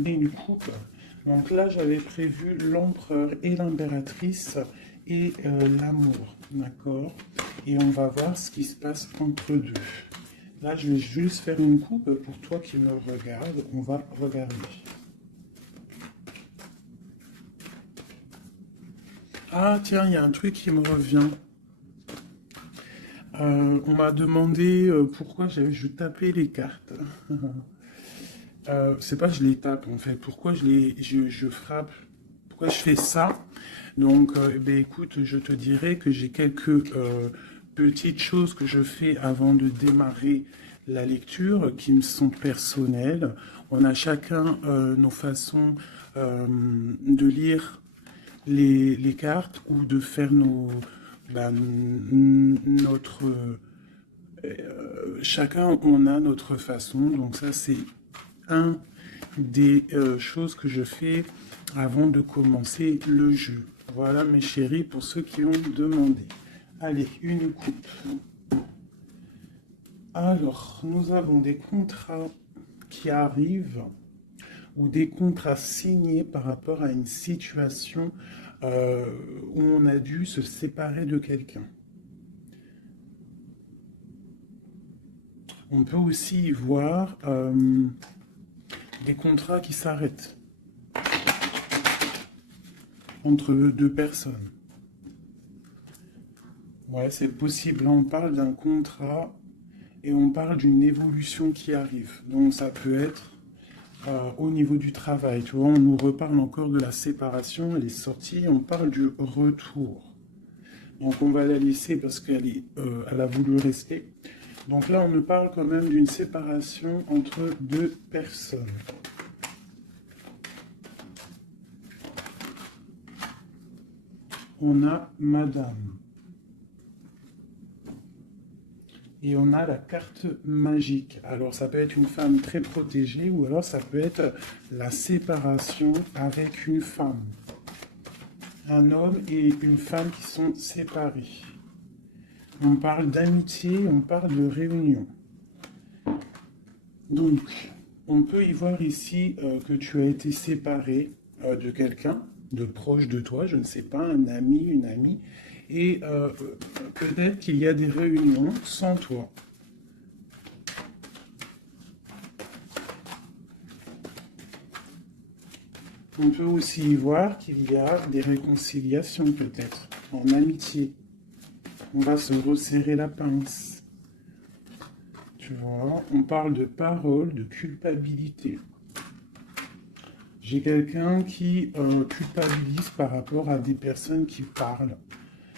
donner une coupe. Donc là, j'avais prévu l'empereur et l'impératrice et l'amour, d'accord? Et on va voir ce qui se passe entre deux. Là, je vais juste faire une coupe pour toi qui me regarde. On va regarder. Ah, tiens, il y a un truc qui me revient. On m'a demandé pourquoi je tapais les cartes. C'est pas je les tape en fait. Pourquoi je frappe? Pourquoi je fais ça? Donc, ben, écoute, je te dirais que j'ai quelques petites choses que je fais avant de démarrer la lecture qui me sont personnelles. On a chacun nos façons de lire les cartes ou de faire notre chacun on a notre façon, donc ça c'est un des choses que je fais avant de commencer le jeu. Voilà mes chéris pour ceux qui ont demandé. Allez, une coupe. Alors, nous avons des contrats qui arrivent ou des contrats signés par rapport à une situation où on a dû se séparer de quelqu'un. On peut aussi y voir des contrats qui s'arrêtent entre deux personnes. Ouais, c'est possible. Là, on parle d'un contrat et on parle d'une évolution qui arrive. Donc, ça peut être au niveau du travail. Tu vois, on nous reparle encore de la séparation, elle est sortie, on parle du retour. Donc, on va la laisser parce elle a voulu rester. Donc là, on me parle quand même d'une séparation entre deux personnes. On a Madame. Et on a la carte magique. Alors, ça peut être une femme très protégée ou alors ça peut être la séparation avec une femme. Un homme et une femme qui sont séparés. On parle d'amitié, on parle de réunion. Donc, on peut y voir ici que tu as été séparé de quelqu'un, de proche de toi, je ne sais pas, un ami, une amie, et peut-être qu'il y a des réunions sans toi. On peut aussi y voir qu'il y a des réconciliations peut-être, en amitié. On va se resserrer la pince. Tu vois, on parle de parole, de culpabilité. J'ai quelqu'un qui culpabilise par rapport à des personnes qui parlent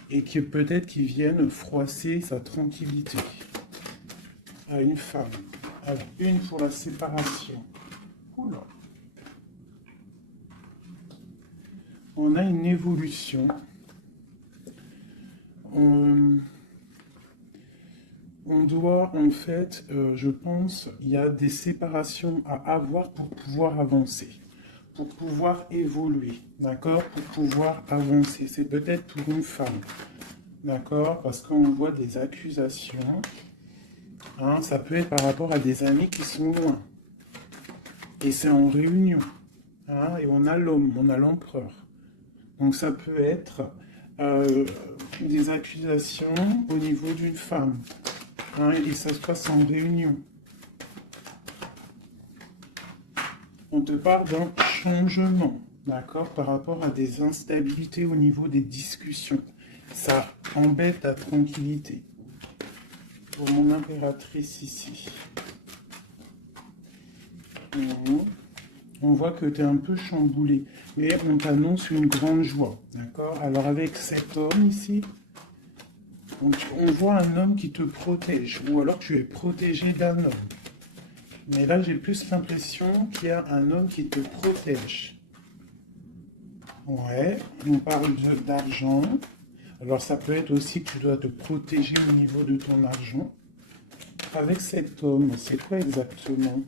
et qui peut-être qui viennent froisser sa tranquillité. À une femme. Alors, une pour la séparation. Oula. On a une évolution. On doit, en fait, je pense, il y a des séparations à avoir pour pouvoir avancer, pour pouvoir évoluer, d'accord, pour pouvoir avancer. C'est peut-être pour une femme, d'accord, parce qu'on voit des accusations. Hein, ça peut être par rapport à des amis qui sont loin. Et c'est en réunion. Hein, et on a l'homme, on a l'empereur. Donc ça peut être des accusations au niveau d'une femme. Hein, et ça se passe en réunion. On te parle d'un changement, d'accord, par rapport à des instabilités au niveau des discussions. Ça embête ta tranquillité. Pour mon impératrice ici. On voit que tu es un peu chamboulé, mais on t'annonce une grande joie, d'accord? Alors avec cet homme ici, on voit un homme qui te protège, ou alors tu es protégé d'un homme. Mais là, j'ai plus l'impression qu'il y a un homme qui te protège. Ouais, on parle d'argent. Alors ça peut être aussi que tu dois te protéger au niveau de ton argent. Avec cet homme, c'est quoi exactement?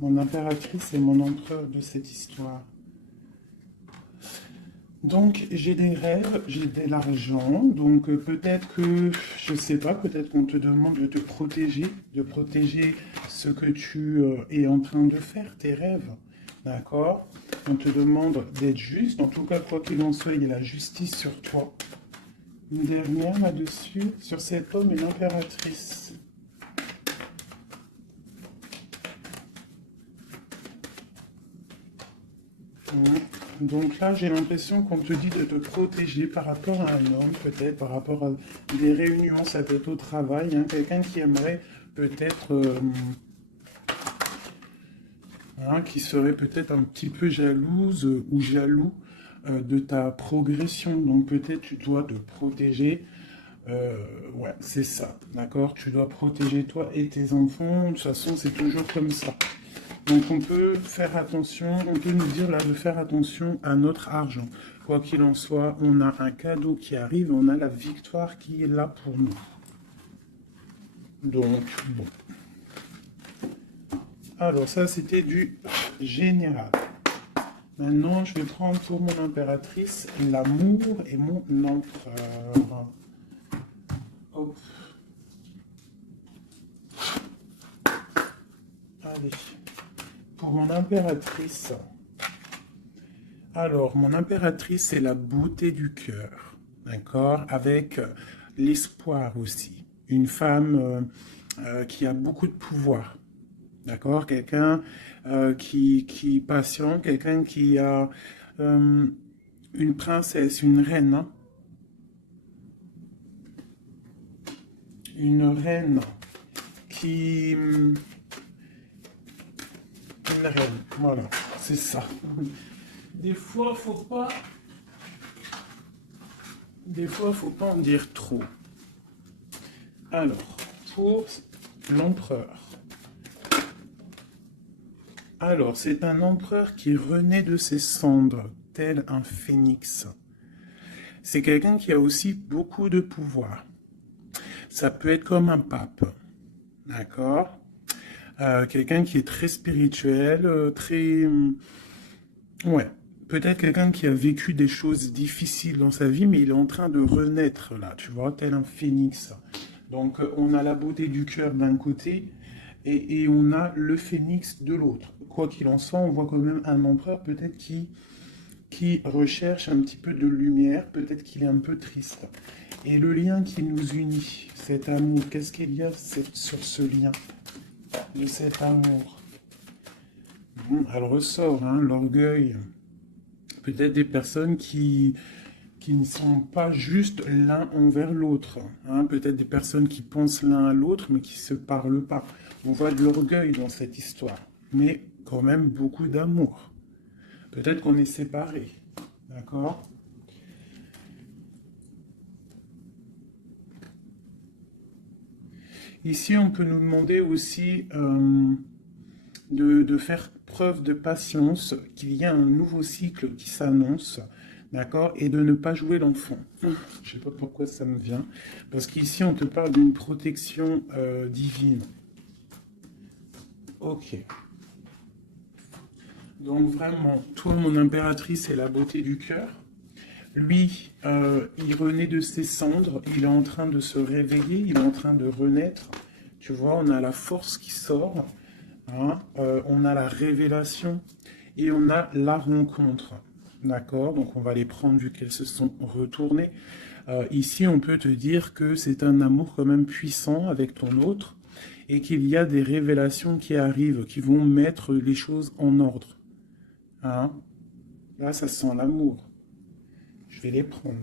Mon impératrice et mon empereur de cette histoire. Donc, j'ai des rêves, j'ai de l'argent, donc peut-être que, je sais pas, peut-être qu'on te demande de protéger ce que tu es en train de faire, tes rêves, d'accord? On te demande d'être juste, en tout cas, quoi qu'il en soit, il y a la justice sur toi. Une dernière là-dessus, sur cet homme et l'impératrice. Donc là, j'ai l'impression qu'on te dit de te protéger par rapport à un homme, peut-être par rapport à des réunions, ça peut être au travail, hein, quelqu'un qui aimerait peut-être, hein, qui serait peut-être un petit peu jalouse ou jaloux de ta progression. Donc peut-être tu dois te protéger. Ouais, c'est ça, d'accord? Tu dois protéger toi et tes enfants. De toute façon, c'est toujours comme ça. Donc on peut faire attention, on peut nous dire là de faire attention à notre argent. Quoi qu'il en soit, on a un cadeau qui arrive, on a la victoire qui est là pour nous. Donc, bon. Alors ça, c'était du général. Maintenant, je vais prendre pour mon impératrice l'amour et mon empereur. Hop. Allez. Pour mon impératrice. Alors, mon impératrice, c'est la beauté du cœur, d'accord? Avec l'espoir aussi. Une femme qui a beaucoup de pouvoir, d'accord? Quelqu'un qui patient, quelqu'un qui a une princesse, une reine, hein? Une reine qui... Une reine, voilà, c'est ça. Des fois, faut pas en dire trop. Alors, pour l'empereur. Alors, c'est un empereur qui renaît de ses cendres, tel un phénix. C'est quelqu'un qui a aussi beaucoup de pouvoir. Ça peut être comme un pape, d'accord? Quelqu'un qui est très spirituel, très... Ouais, peut-être quelqu'un qui a vécu des choses difficiles dans sa vie, mais il est en train de renaître là, tu vois, tel un phénix. Donc on a la beauté du cœur d'un côté et on a le phénix de l'autre. Quoi qu'il en soit, on voit quand même un empereur peut-être qui recherche un petit peu de lumière, peut-être qu'il est un peu triste. Et le lien qui nous unit, cet amour, qu'est-ce qu'il y a sur ce lien de cet amour? Elle ressort, hein, l'orgueil. Peut-être des personnes qui ne sont pas juste l'un envers l'autre. Hein. Peut-être des personnes qui pensent l'un à l'autre, mais qui ne se parlent pas. On voit de l'orgueil dans cette histoire, mais quand même beaucoup d'amour. Peut-être qu'on est séparés, d'accord? Ici, on peut nous demander aussi de faire preuve de patience, qu'il y a un nouveau cycle qui s'annonce, d'accord, et de ne pas jouer l'enfant. Je ne sais pas pourquoi ça me vient, parce qu'ici on te parle d'une protection divine. Ok. Donc vraiment, toi mon impératrice est la beauté du cœur. Lui, il renaît de ses cendres, il est en train de se réveiller, il est en train de renaître. Tu vois, on a la force qui sort. Hein, on a la révélation et on a la rencontre. D'accord? Donc on va les prendre vu qu'elles se sont retournées. Ici, on peut te dire que c'est un amour quand même puissant avec ton autre et qu'il y a des révélations qui arrivent, qui vont mettre les choses en ordre. Hein? Là, ça sent l'amour. Je vais les prendre.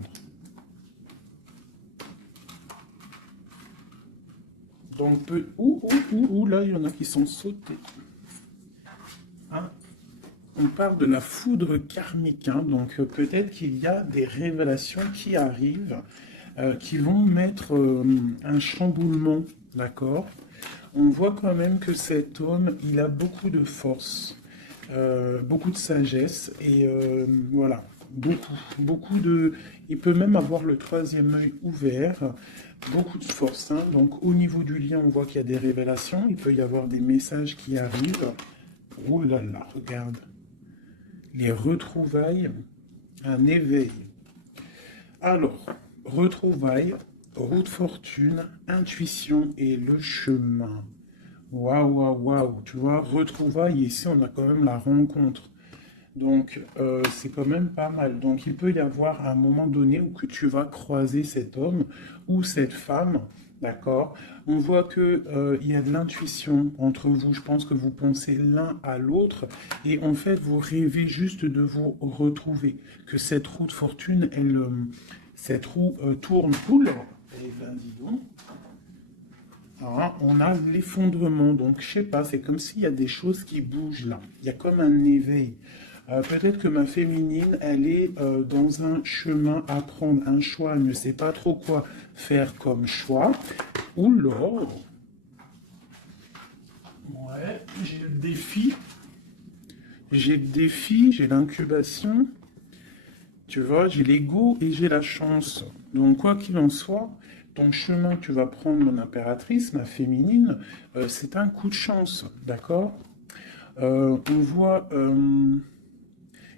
Donc, là, il y en a qui sont sautés. Hein? On parle de la foudre karmique, hein, donc peut-être qu'il y a des révélations qui arrivent, qui vont mettre un chamboulement, d'accord? On voit quand même que cet homme, il a beaucoup de force, beaucoup de sagesse, et voilà, beaucoup de... Il peut même avoir le troisième œil ouvert, beaucoup de force, hein. Donc au niveau du lien, on voit qu'il y a des révélations, il peut y avoir des messages qui arrivent. Oh là là, regarde. Les retrouvailles, un éveil. Alors, retrouvailles, route fortune, intuition et le chemin. Waouh, waouh, waouh. Tu vois, retrouvailles, ici, on a quand même la rencontre. Donc, c'est quand même pas mal. Donc, il peut y avoir un moment donné où que tu vas croiser cet homme ou cette femme, d'accord? On voit que il y a de l'intuition entre vous. Je pense que vous pensez l'un à l'autre et en fait, vous rêvez juste de vous retrouver. Que cette roue de fortune, cette roue tourne. Oula! Eh ben, dis donc. Hein, on a l'effondrement, donc je sais pas, c'est comme s'il y a des choses qui bougent là. Il y a comme un éveil. Peut-être que ma féminine, elle est dans un chemin à prendre, un choix, elle ne sait pas trop quoi faire comme choix. Oula! Ouais, j'ai le défi. J'ai le défi, j'ai l'incubation. Tu vois, j'ai l'ego et j'ai la chance. Donc, quoi qu'il en soit, ton chemin que tu vas prendre, mon impératrice, ma féminine, c'est un coup de chance, d'accord? On voit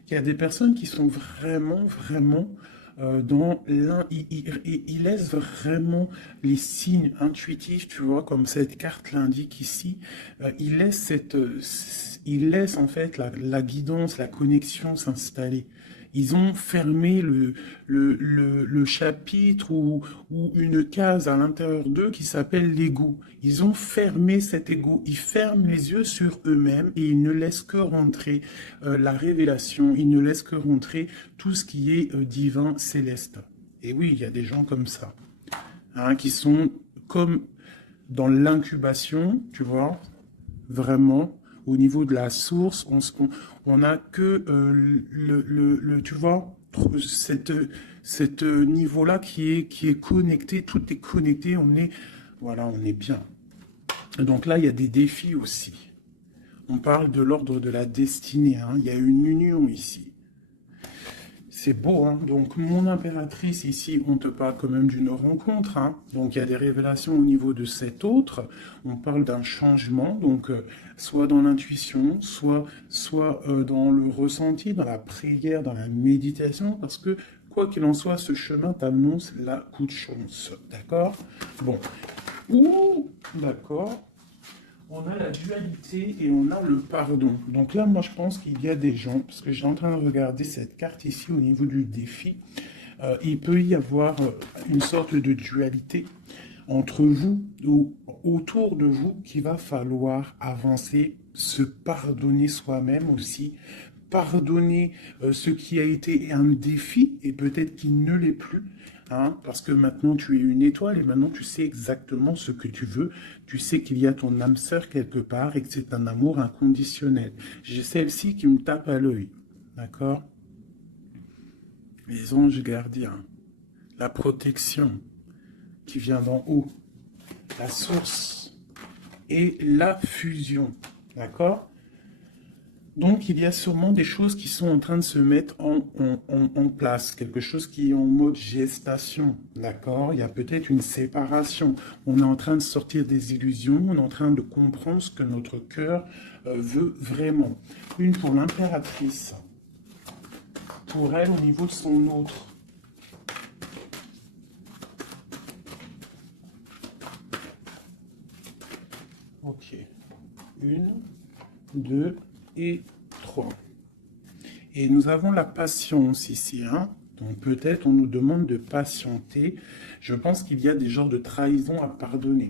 qu'il y a des personnes qui sont vraiment, vraiment dans l'un. Ils laissent vraiment les signes intuitifs, tu vois, comme cette carte l'indique ici. Ils laissent ils laissent en fait la guidance, la connexion s'installer. Ils ont fermé le chapitre ou une case à l'intérieur d'eux qui s'appelle l'ego. Ils ont fermé cet ego. Ils ferment les yeux sur eux-mêmes et ils ne laissent que rentrer la révélation. Ils ne laissent que rentrer tout ce qui est divin, céleste. Et oui, il y a des gens comme ça, hein, qui sont comme dans l'incubation, tu vois, vraiment, au niveau de la source, on a que tu vois, cette niveau-là qui est connecté, tout est connecté, voilà, on est bien. Donc là, il y a des défis aussi. On parle de l'ordre de la destinée, hein. Il y a une union ici. C'est beau, hein. Donc, mon impératrice, ici, on te parle quand même d'une rencontre, hein. Donc, il y a des révélations au niveau de cet autre. On parle d'un changement, donc, soit dans l'intuition, soit dans le ressenti, dans la prière, dans la méditation, parce que, quoi qu'il en soit, ce chemin t'annonce la coup de chance. D'accord? Bon. Ouh, d'accord. On a la dualité et on a le pardon. Donc là, moi, je pense qu'il y a des gens, parce que j'ai en train de regarder cette carte ici au niveau du défi, il peut y avoir une sorte de dualité entre vous ou autour de vous qu'il va falloir avancer, se pardonner soi-même aussi, pardonner ce qui a été un défi et peut-être qu'il ne l'est plus. Hein, parce que maintenant tu es une étoile et maintenant tu sais exactement ce que tu veux. Tu sais qu'il y a ton âme sœur quelque part et que c'est un amour inconditionnel. J'ai celle-ci qui me tape à l'œil. D'accord? Les anges gardiens, la protection qui vient d'en haut, la source et la fusion. D'accord? Donc, il y a sûrement des choses qui sont en train de se mettre en place, quelque chose qui est en mode gestation, d'accord? Il y a peut-être une séparation. On est en train de sortir des illusions, on est en train de comprendre ce que notre cœur veut vraiment. Une pour l'impératrice, pour elle au niveau de son autre. Ok. Une, deux et 3. Et nous avons la patience ici, hein. Donc peut-être on nous demande de patienter. Je pense qu'il y a des genres de trahison à pardonner.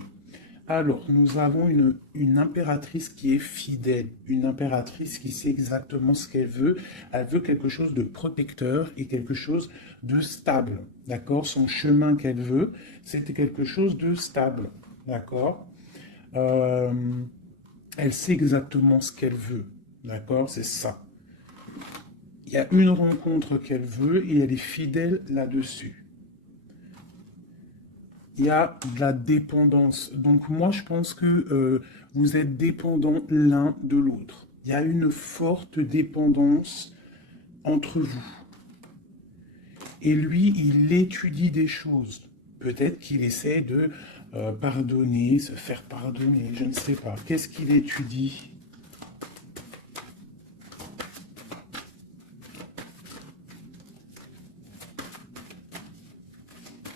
Alors, nous avons une impératrice qui est fidèle, une impératrice qui sait exactement ce qu'elle veut. Elle veut quelque chose de protecteur et quelque chose de stable, d'accord? Son chemin qu'elle veut, c'était quelque chose de stable, d'accord? Euh, Elle sait exactement ce qu'elle veut, d'accord? C'est ça. Il y a une rencontre qu'elle veut et elle est fidèle là-dessus. Il y a de la dépendance. Donc moi, je pense que vous êtes dépendants l'un de l'autre. Il y a une forte dépendance entre vous. Et lui, il étudie des choses. Peut-être qu'il essaie de pardonner, se faire pardonner, je ne sais pas. Qu'est-ce qu'il étudie ?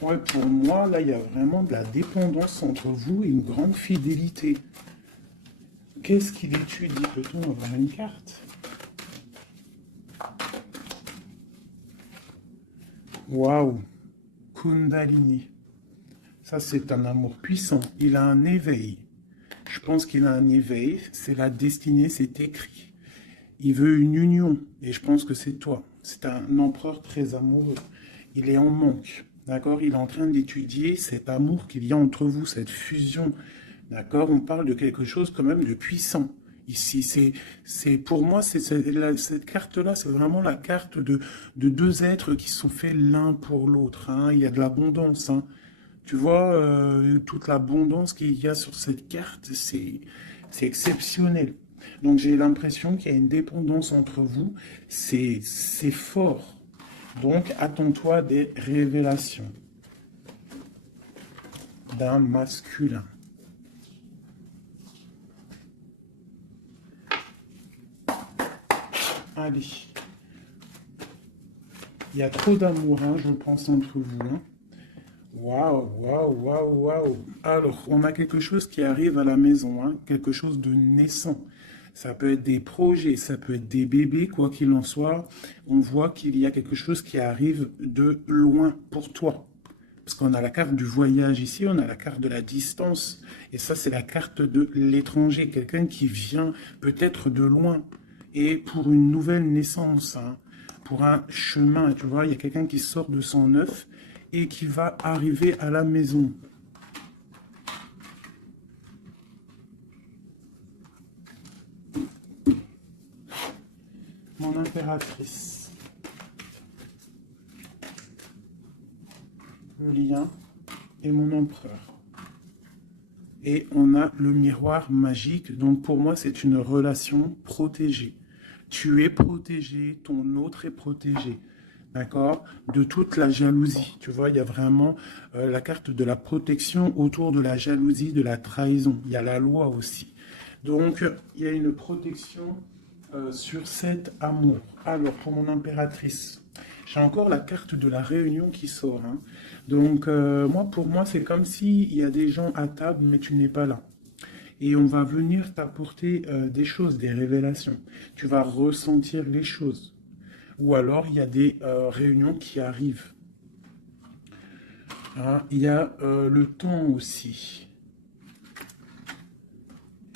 Ouais, pour moi, là, il y a vraiment de la dépendance entre vous et une grande fidélité. Qu'est-ce qu'il étudie? Peut-on avoir une carte? Waouh! Kundalini. Ça, c'est un amour puissant. Il a un éveil. Je pense qu'il a un éveil. C'est la destinée, c'est écrit. Il veut une union. Et je pense que c'est toi. C'est un empereur très amoureux. Il est en manque. D'accord? Il est en train d'étudier cet amour qu'il y a entre vous, cette fusion. D'accord? On parle de quelque chose quand même de puissant. Ici, pour moi, cette carte-là, c'est vraiment la carte de deux êtres qui sont faits l'un pour l'autre. Hein. Il y a de l'abondance. Hein. Tu vois, toute l'abondance qu'il y a sur cette carte, c'est exceptionnel. Donc j'ai l'impression qu'il y a une dépendance entre vous. C'est fort. Donc attends-toi des révélations d'un masculin. Allez. Il y a trop d'amour, hein, je pense, entre vous. Hein. Waouh, waouh, waouh, waouh. Alors, on a quelque chose qui arrive à la maison, hein, quelque chose de naissant. Ça peut être des projets, ça peut être des bébés, quoi qu'il en soit. On voit qu'il y a quelque chose qui arrive de loin pour toi. Parce qu'on a la carte du voyage ici, on a la carte de la distance. Et ça, c'est la carte de l'étranger, quelqu'un qui vient peut-être de loin. Et pour une nouvelle naissance, hein, pour un chemin, tu vois, il y a quelqu'un qui sort de son œuf et qui va arriver à la maison. Mon impératrice. Le lien et mon empereur. Et on a le miroir magique. Donc pour moi, c'est une relation protégée. Tu es protégé, ton autre est protégé. D'accord? De toute la jalousie. Tu vois, il y a vraiment la carte de la protection autour de la jalousie, de la trahison. Il y a la loi aussi. Donc, il y a une protection sur cet amour. Alors, pour mon impératrice, j'ai encore la carte de la réunion qui sort. Hein. Donc, pour moi, c'est comme s'il y a des gens à table, mais tu n'es pas là. Et on va venir t'apporter des choses, des révélations. Tu vas ressentir les choses. Ou alors, il y a des réunions qui arrivent. Hein, il y a le temps aussi.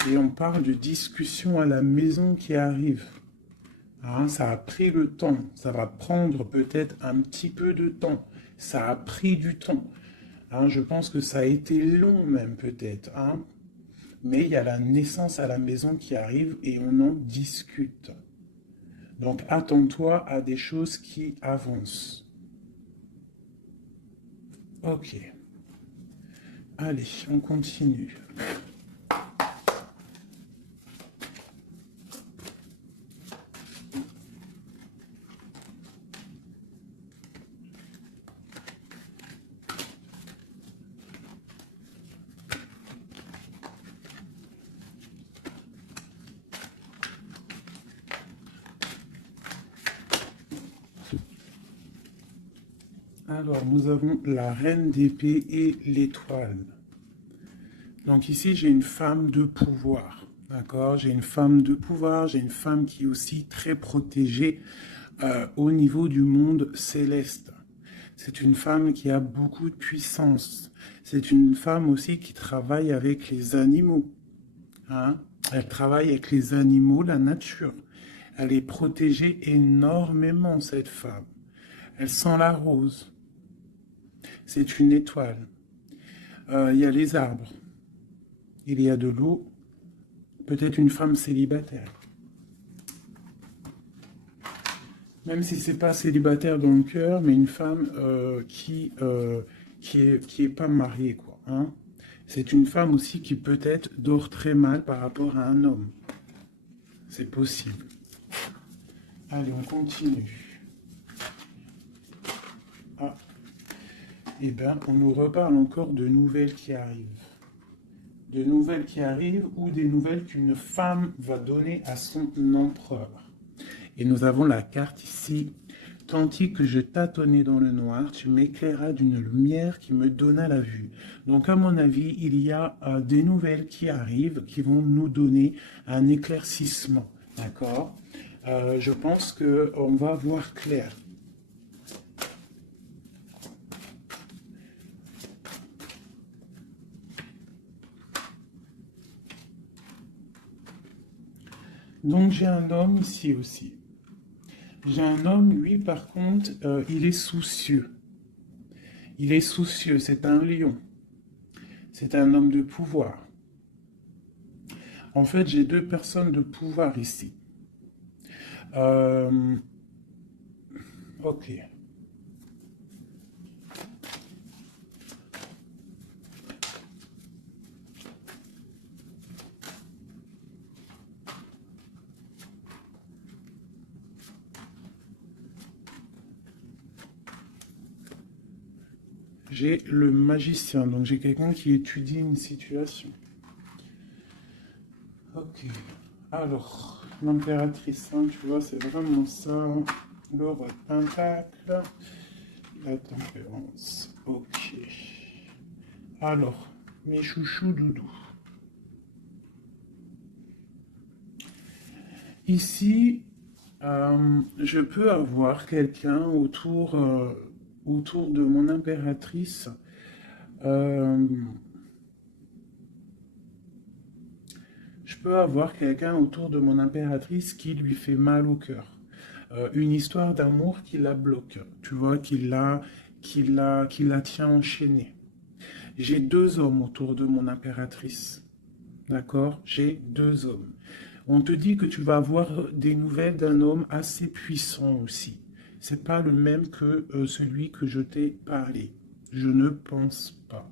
Et on parle de discussion à la maison qui arrive. Hein, ça a pris le temps. Ça va prendre peut-être un petit peu de temps. Ça a pris du temps. Hein, je pense que ça a été long même peut-être. Hein. Mais il y a la naissance à la maison qui arrive et on en discute. Donc attends-toi à des choses qui avancent. Ok. Allez, on continue. Alors, nous avons la reine d'épée et l'étoile. Donc ici, j'ai une femme de pouvoir. D'accord? J'ai une femme de pouvoir, j'ai une femme qui est aussi très protégée au niveau du monde céleste. C'est une femme qui a beaucoup de puissance. C'est une femme aussi qui travaille avec les animaux. Hein? Elle travaille avec les animaux, la nature. Elle est protégée énormément, cette femme. Elle sent la rose. C'est une étoile. Il y a les arbres. Il y a de l'eau. Peut-être une femme célibataire. Même si c'est pas célibataire dans le cœur, mais une femme qui est pas mariée, quoi. Hein. C'est une femme aussi qui peut-être dort très mal par rapport à un homme. C'est possible. Allez, on continue. Ah. Eh bien, on nous reparle encore de nouvelles qui arrivent. De nouvelles qui arrivent ou des nouvelles qu'une femme va donner à son empereur. Et nous avons la carte ici tandis que je tâtonnais dans le noir, tu m'éclairas d'une lumière qui me donna la vue. Donc, à mon avis, il y a des nouvelles qui arrivent, qui vont nous donner un éclaircissement. D'accord? Je pense qu'on va voir clair. Donc, j'ai un homme ici aussi. J'ai un homme, lui, par contre, il est soucieux. Il est soucieux, c'est un lion. C'est un homme de pouvoir. En fait, j'ai deux personnes de pouvoir ici. Ok. J'ai le magicien, donc j'ai quelqu'un qui étudie une situation. Ok. Alors, l'impératrice, hein, tu vois, c'est vraiment ça. Le roi de pentacle, la tempérance. Ok. Alors, mes chouchous doudous. Ici, je peux avoir quelqu'un autour de mon impératrice. Je peux avoir quelqu'un autour de mon impératrice qui lui fait mal au cœur. Une histoire d'amour qui la bloque, tu vois, qui la tient enchaînée. J'ai deux hommes autour de mon impératrice. D'accord? J'ai deux hommes. On te dit que tu vas avoir des nouvelles d'un homme assez puissant aussi. C'est pas le même que celui que je t'ai parlé. Je ne pense pas.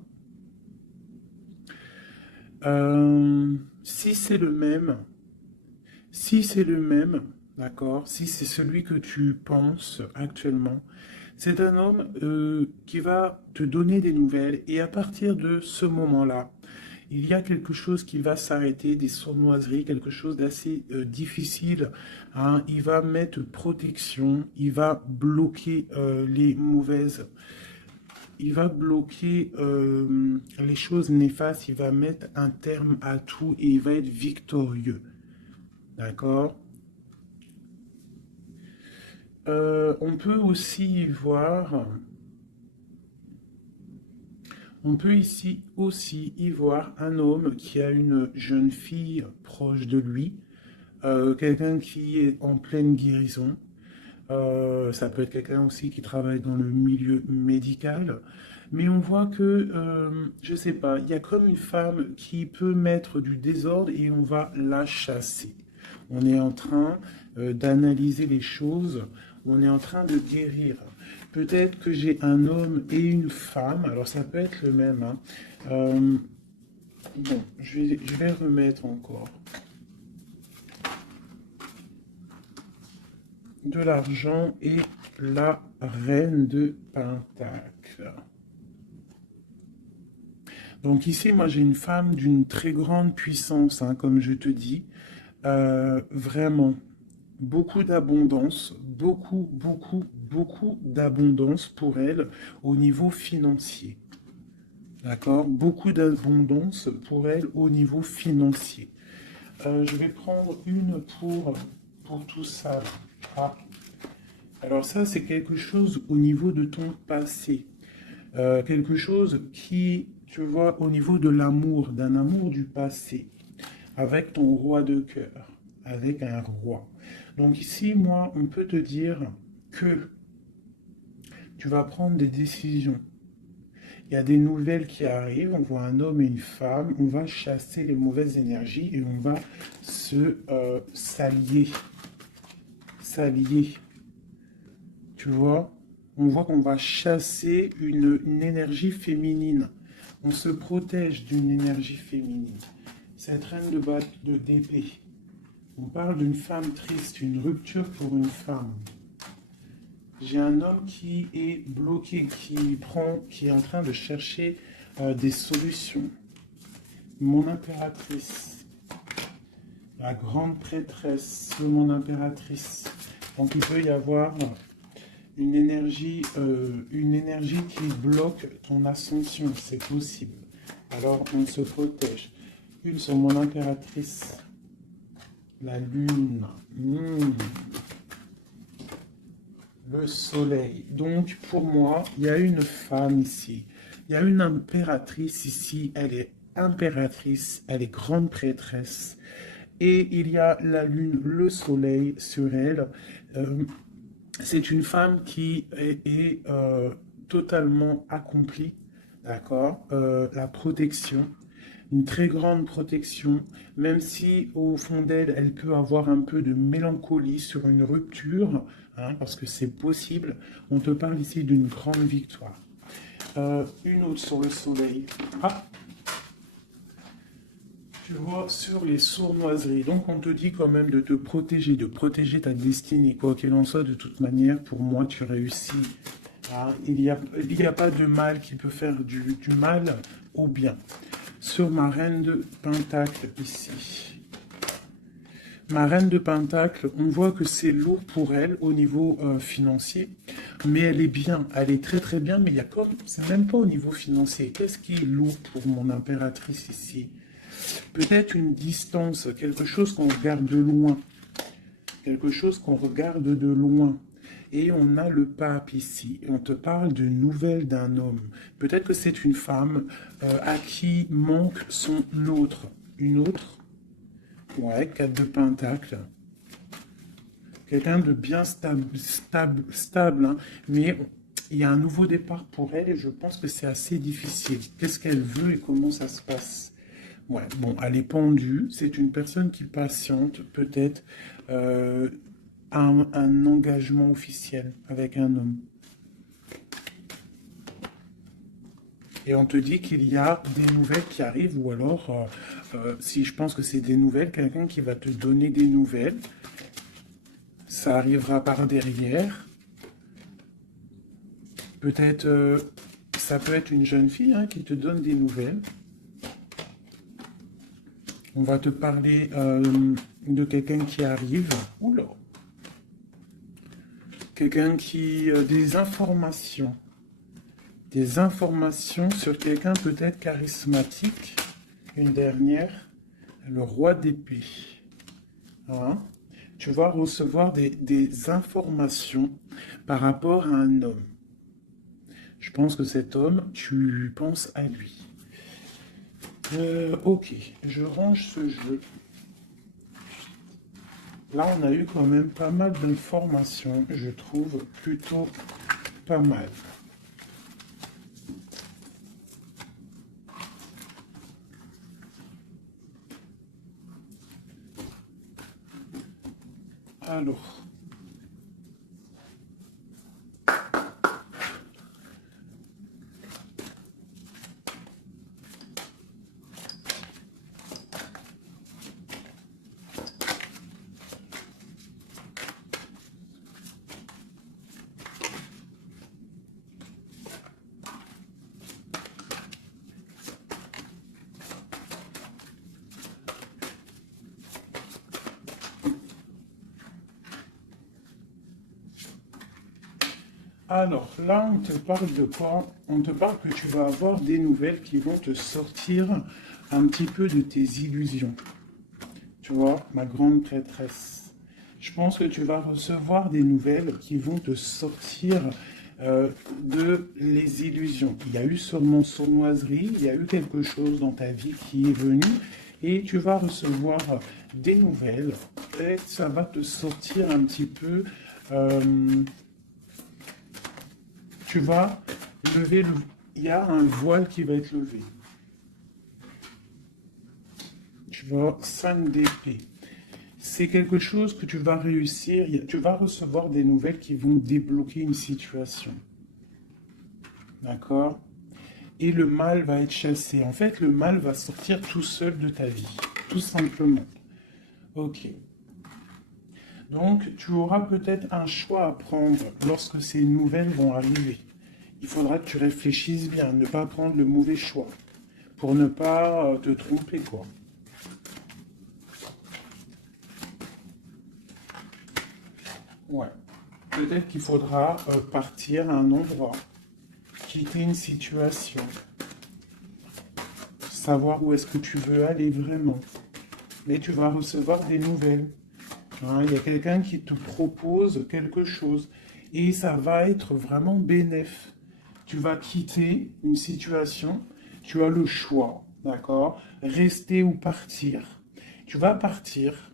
Si c'est le même, d'accord, si c'est celui que tu penses actuellement, c'est un homme qui va te donner des nouvelles et à partir de ce moment-là, il y a quelque chose qui va s'arrêter, des sournoiseries, quelque chose d'assez difficile, hein. Il va mettre protection, il va bloquer les mauvaises, il va bloquer les choses néfastes, il va mettre un terme à tout et il va être victorieux. D'accord? On peut aussi y voir, on peut ici aussi y voir un homme qui a une jeune fille proche de lui, quelqu'un qui est en pleine guérison. Ça peut être quelqu'un aussi qui travaille dans le milieu médical. Mais on voit que, je sais pas, il y a comme une femme qui peut mettre du désordre et on va la chasser. On est en train d'analyser les choses, on est en train de guérir. Peut-être que j'ai un homme et une femme, alors ça peut être le même, hein. Bon, je vais remettre encore de l'argent et la reine de Pentacle. Donc ici, moi j'ai une femme d'une très grande puissance, hein, comme je te dis. Vraiment, beaucoup d'abondance, beaucoup d'abondance pour elle au niveau financier. D'accord? Beaucoup d'abondance pour elle au niveau financier. Je vais prendre une pour tout ça. Ah. Alors ça, c'est quelque chose au niveau de ton passé. Quelque chose qui, tu vois, au niveau de l'amour, d'un amour du passé, avec ton roi de cœur, avec un roi. Donc ici, moi, on peut te dire que tu vas prendre des décisions. Il y a des nouvelles qui arrivent, on voit un homme et une femme, on va chasser les mauvaises énergies et on va s'allier. S'allier. Tu vois? On voit qu'on va chasser une énergie féminine. On se protège d'une énergie féminine. Cette reine d'épée. On parle d'une femme triste, une rupture pour une femme. J'ai un homme qui est bloqué, qui est en train de chercher des solutions. Mon impératrice, la grande prêtresse de mon impératrice. Donc il peut y avoir une énergie qui bloque ton ascension, c'est possible. Alors, on se protège. Une sur mon impératrice. La lune. Le soleil. Donc, pour moi, il y a une femme ici. Il y a une impératrice ici. Elle est impératrice. Elle est grande prêtresse. Et il y a la lune, le soleil sur elle. C'est une femme qui est totalement accomplie, d'accord? La protection, une très grande protection, même si au fond d'elle, elle peut avoir un peu de mélancolie sur une rupture, hein, parce que c'est possible. On te parle ici d'une grande victoire. Une autre sur le soleil. Ah, tu vois, sur les sournoiseries. Donc, on te dit quand même de te protéger, de protéger ta destinée. Quoi qu'il en soit, de toute manière, pour moi, tu réussis. Ah, il n'y a pas de mal qui peut faire du mal au bien. Sur ma reine de Pentacle, ici. Ma reine de Pentacle, on voit que c'est lourd pour elle au niveau financier. Mais elle est bien, elle est très très bien. Mais il y a comme, c'est même pas au niveau financier. Qu'est-ce qui est lourd pour mon impératrice ici? Peut-être une distance, quelque chose qu'on regarde de loin. Quelque chose qu'on regarde de loin. Et on a le pape ici. Et on te parle de nouvelles d'un homme. Peut-être que c'est une femme à qui manque son autre. Une autre. Ouais, 4 de Pentacle. Quelqu'un de bien stable, hein. Mais il y a un nouveau départ pour elle et je pense que c'est assez difficile. Qu'est-ce qu'elle veut et comment ça se passe? Ouais, bon, elle est pendue. C'est une personne qui patiente, peut-être un engagement officiel avec un homme. Et on te dit qu'il y a des nouvelles qui arrivent, ou alors, si je pense que c'est des nouvelles, quelqu'un qui va te donner des nouvelles. Ça arrivera par derrière. Peut-être, ça peut être une jeune fille hein, qui te donne des nouvelles. On va te parler de quelqu'un qui arrive. Oula. Quelqu'un qui... des informations. Des informations sur quelqu'un peut-être charismatique. Une dernière. Le roi d'épée. Hein? Tu vas recevoir des informations par rapport à un homme. Je pense que cet homme, tu penses à lui. Ok, je range ce jeu. Là, on a eu quand même pas mal d'informations, je trouve plutôt pas mal. Alors, là, on te parle de quoi? On te parle que tu vas avoir des nouvelles qui vont te sortir un petit peu de tes illusions. Tu vois, ma grande prêtresse. Je pense que tu vas recevoir des nouvelles qui vont te sortir de les illusions. Il y a eu sûrement sournoiserie, il y a eu quelque chose dans ta vie qui est venu et tu vas recevoir des nouvelles et ça va te sortir un petit peu... tu vas lever le... Il y a un voile qui va être levé. Tu vois, 5 d'épée. C'est quelque chose que tu vas réussir. Tu vas recevoir des nouvelles qui vont débloquer une situation. D'accord? Et le mal va être chassé. En fait, le mal va sortir tout seul de ta vie. Tout simplement. Ok. Donc, tu auras peut-être un choix à prendre lorsque ces nouvelles vont arriver. Il faudra que tu réfléchisses bien, ne pas prendre le mauvais choix, pour ne pas te tromper, quoi. Ouais. Peut-être qu'il faudra partir à un endroit, quitter une situation, savoir où est-ce que tu veux aller vraiment. Mais tu vas recevoir des nouvelles. Hein, il y a quelqu'un qui te propose quelque chose et ça va être vraiment bénéf. Tu vas quitter une situation, tu as le choix, d'accord? Rester ou partir. Tu vas partir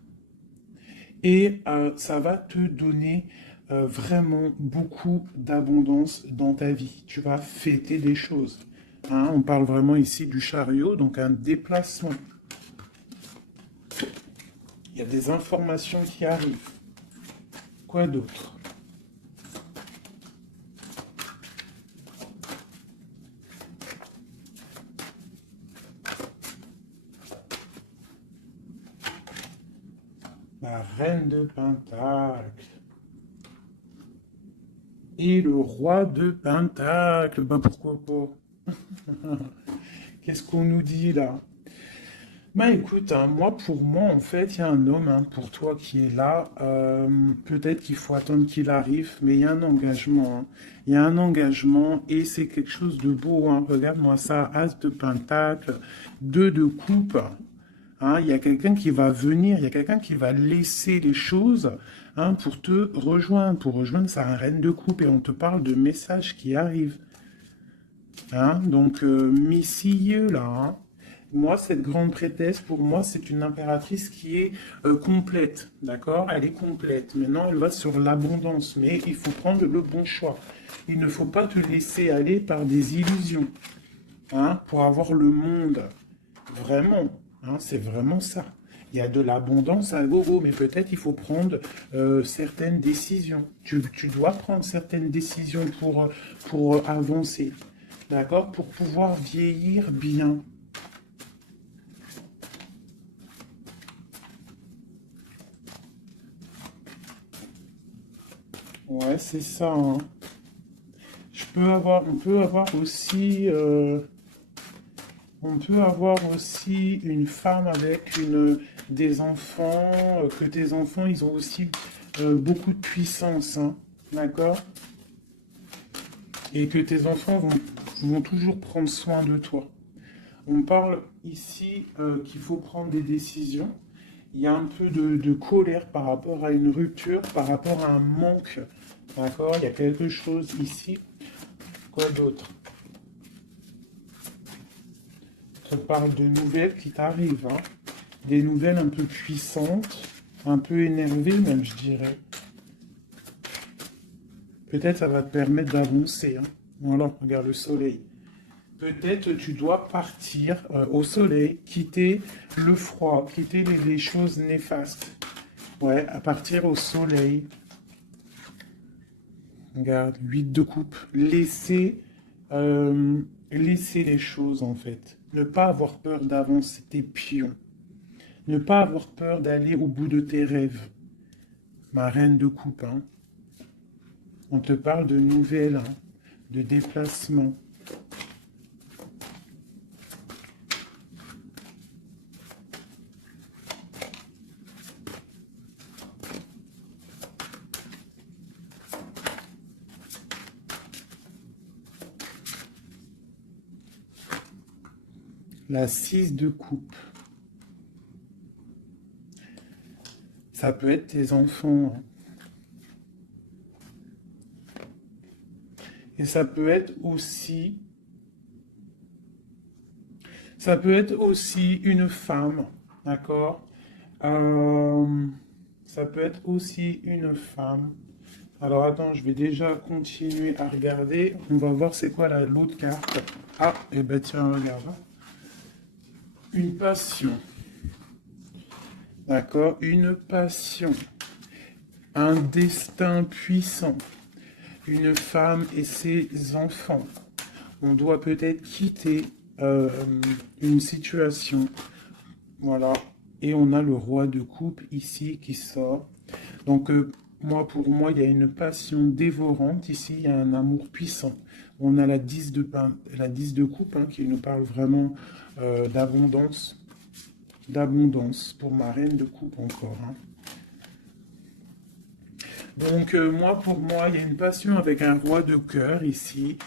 et ça va te donner vraiment beaucoup d'abondance dans ta vie. Tu vas fêter des choses. Hein, on parle vraiment ici du chariot, donc un déplacement. Il y a des informations qui arrivent. Quoi d'autre? La reine de Pentacle. Et le roi de Pentacle. Ben pourquoi pas? Qu'est-ce qu'on nous dit là? Bah écoute, hein, pour moi, en fait, il y a un homme hein, pour toi qui est là. Peut-être qu'il faut attendre qu'il arrive, mais il y a un engagement. Hein. Il y a un engagement et c'est quelque chose de beau. Hein. Regarde-moi ça, As de Pentacle, 2 de coupe. Hein. Il y a quelqu'un qui va venir, il y a quelqu'un qui va laisser les choses hein, pour te rejoindre. Pour rejoindre, c'est un reine de coupe et on te parle de messages qui arrivent. Hein. Donc, messieurs là. Hein. Moi, cette grande prêtresse, pour moi, c'est une impératrice qui est complète, d'accord? Elle est complète. Maintenant, elle va sur l'abondance, mais il faut prendre le bon choix. Il ne faut pas te laisser aller par des illusions, hein, pour avoir le monde. Vraiment, hein, c'est vraiment ça. Il y a de l'abondance à gogo, mais peut-être il faut prendre certaines décisions. Tu dois prendre certaines décisions pour avancer, d'accord? Pour pouvoir vieillir bien. Ouais, c'est ça. Hein. On peut avoir aussi, on peut avoir aussi une femme avec des enfants, que tes enfants, ils ont aussi beaucoup de puissance, hein, d'accord? Et que tes enfants vont toujours prendre soin de toi. On parle ici qu'il faut prendre des décisions. Il y a un peu de colère par rapport à une rupture, par rapport à un manque. D'accord? Il y a quelque chose ici. Quoi d'autre? On parle de nouvelles qui t'arrivent. Hein? Des nouvelles un peu puissantes, un peu énervées même, je dirais. Peut-être ça va te permettre d'avancer. Hein? Voilà, regarde le soleil. Peut-être tu dois partir au soleil, quitter le froid, quitter les choses néfastes. Ouais, à partir au soleil. Regarde, 8 de coupe. Laisser les choses en fait. Ne pas avoir peur d'avancer tes pions. Ne pas avoir peur d'aller au bout de tes rêves. Ma reine de coupe, hein. On te parle de nouvelles, hein, de déplacements. La 6 de coupe. Ça peut être tes enfants. Hein. Et ça peut être aussi une femme, d'accord? Ça peut être aussi une femme. Alors attends, je vais déjà continuer à regarder. On va voir c'est quoi l'autre carte. Ah, et ben tiens, regarde. Une passion. D'accord? Une passion. Un destin puissant. Une femme et ses enfants. On doit peut-être quitter une situation. Voilà. Et on a le roi de coupe ici qui sort. Donc, pour moi, il y a une passion dévorante. Ici, il y a un amour puissant. On a la 10 de coupe hein, qui nous parle vraiment d'abondance. D'abondance pour ma reine de coupe encore. Hein. Donc, moi, pour moi, il y a une passion avec un roi de cœur ici.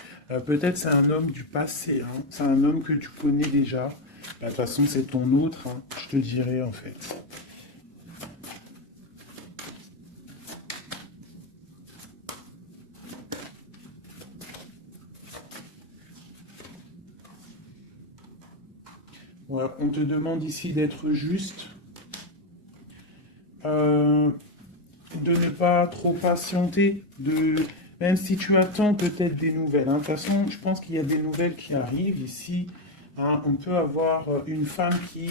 Peut-être c'est un homme du passé, hein. C'est un homme que tu connais déjà. Bah, de toute façon, c'est ton autre, hein, je te dirais en fait. Ouais, on te demande ici d'être juste, euh, de ne pas trop patienter, même si tu attends peut-être des nouvelles, hein. De toute façon, je pense qu'il y a des nouvelles qui arrivent ici, hein. On peut avoir une femme qui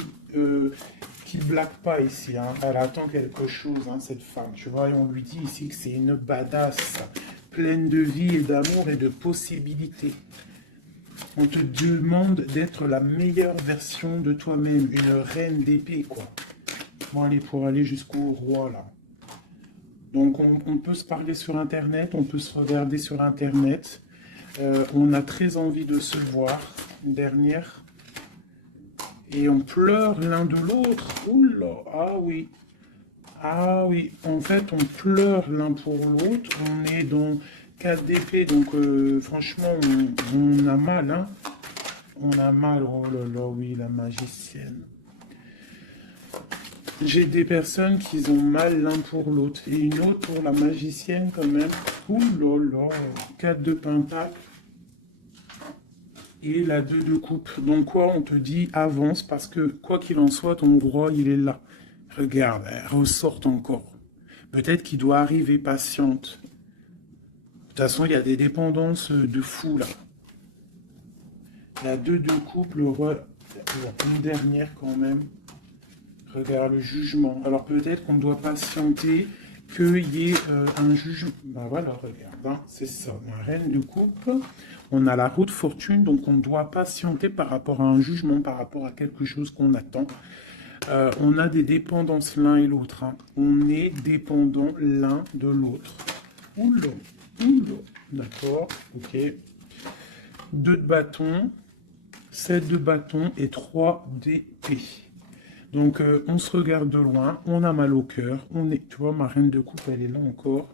blague pas ici, hein. Elle attend quelque chose, hein, cette femme. Tu vois, et on lui dit ici que c'est une badass, pleine de vie et d'amour et de possibilités. On te demande d'être la meilleure version de toi-même, une reine d'épée, quoi. Bon, allez, pour aller jusqu'au roi, là. Donc, on peut se parler sur Internet, on peut se regarder sur Internet. On a très envie de se voir. Une dernière. Et on pleure l'un de l'autre. Oula, ah oui. Ah oui, en fait, on pleure l'un pour l'autre. On est dans 4 d'épée, donc franchement, on a mal, hein. On a mal, oh là là, oui, la magicienne. J'ai des personnes qui ont mal l'un pour l'autre. Et une autre pour la magicienne quand même. Ouh là là, 4 de pentacle. Et la 2 de coupe. Donc quoi, on te dit avance parce que quoi qu'il en soit, ton roi, il est là. Regarde, elle ressort encore. Peut-être qu'il doit arriver patiente. De toute façon, il y a des dépendances de fou là. La 2 de coupe, le roi, une dernière quand même. Regarde le jugement. Alors peut-être qu'on doit patienter qu'il y ait un jugement. Ben voilà, regarde, hein, c'est ça. La reine de coupe. On a la roue de fortune, donc on doit patienter par rapport à un jugement, par rapport à quelque chose qu'on attend. On a des dépendances l'un et l'autre, hein. On est dépendant l'un de l'autre. Oula, oula. D'accord, ok. 2 de bâton, 7 de bâton et 3 d'épée. Donc, on se regarde de loin, on a mal au cœur, tu vois, ma reine de coupe, elle est là encore.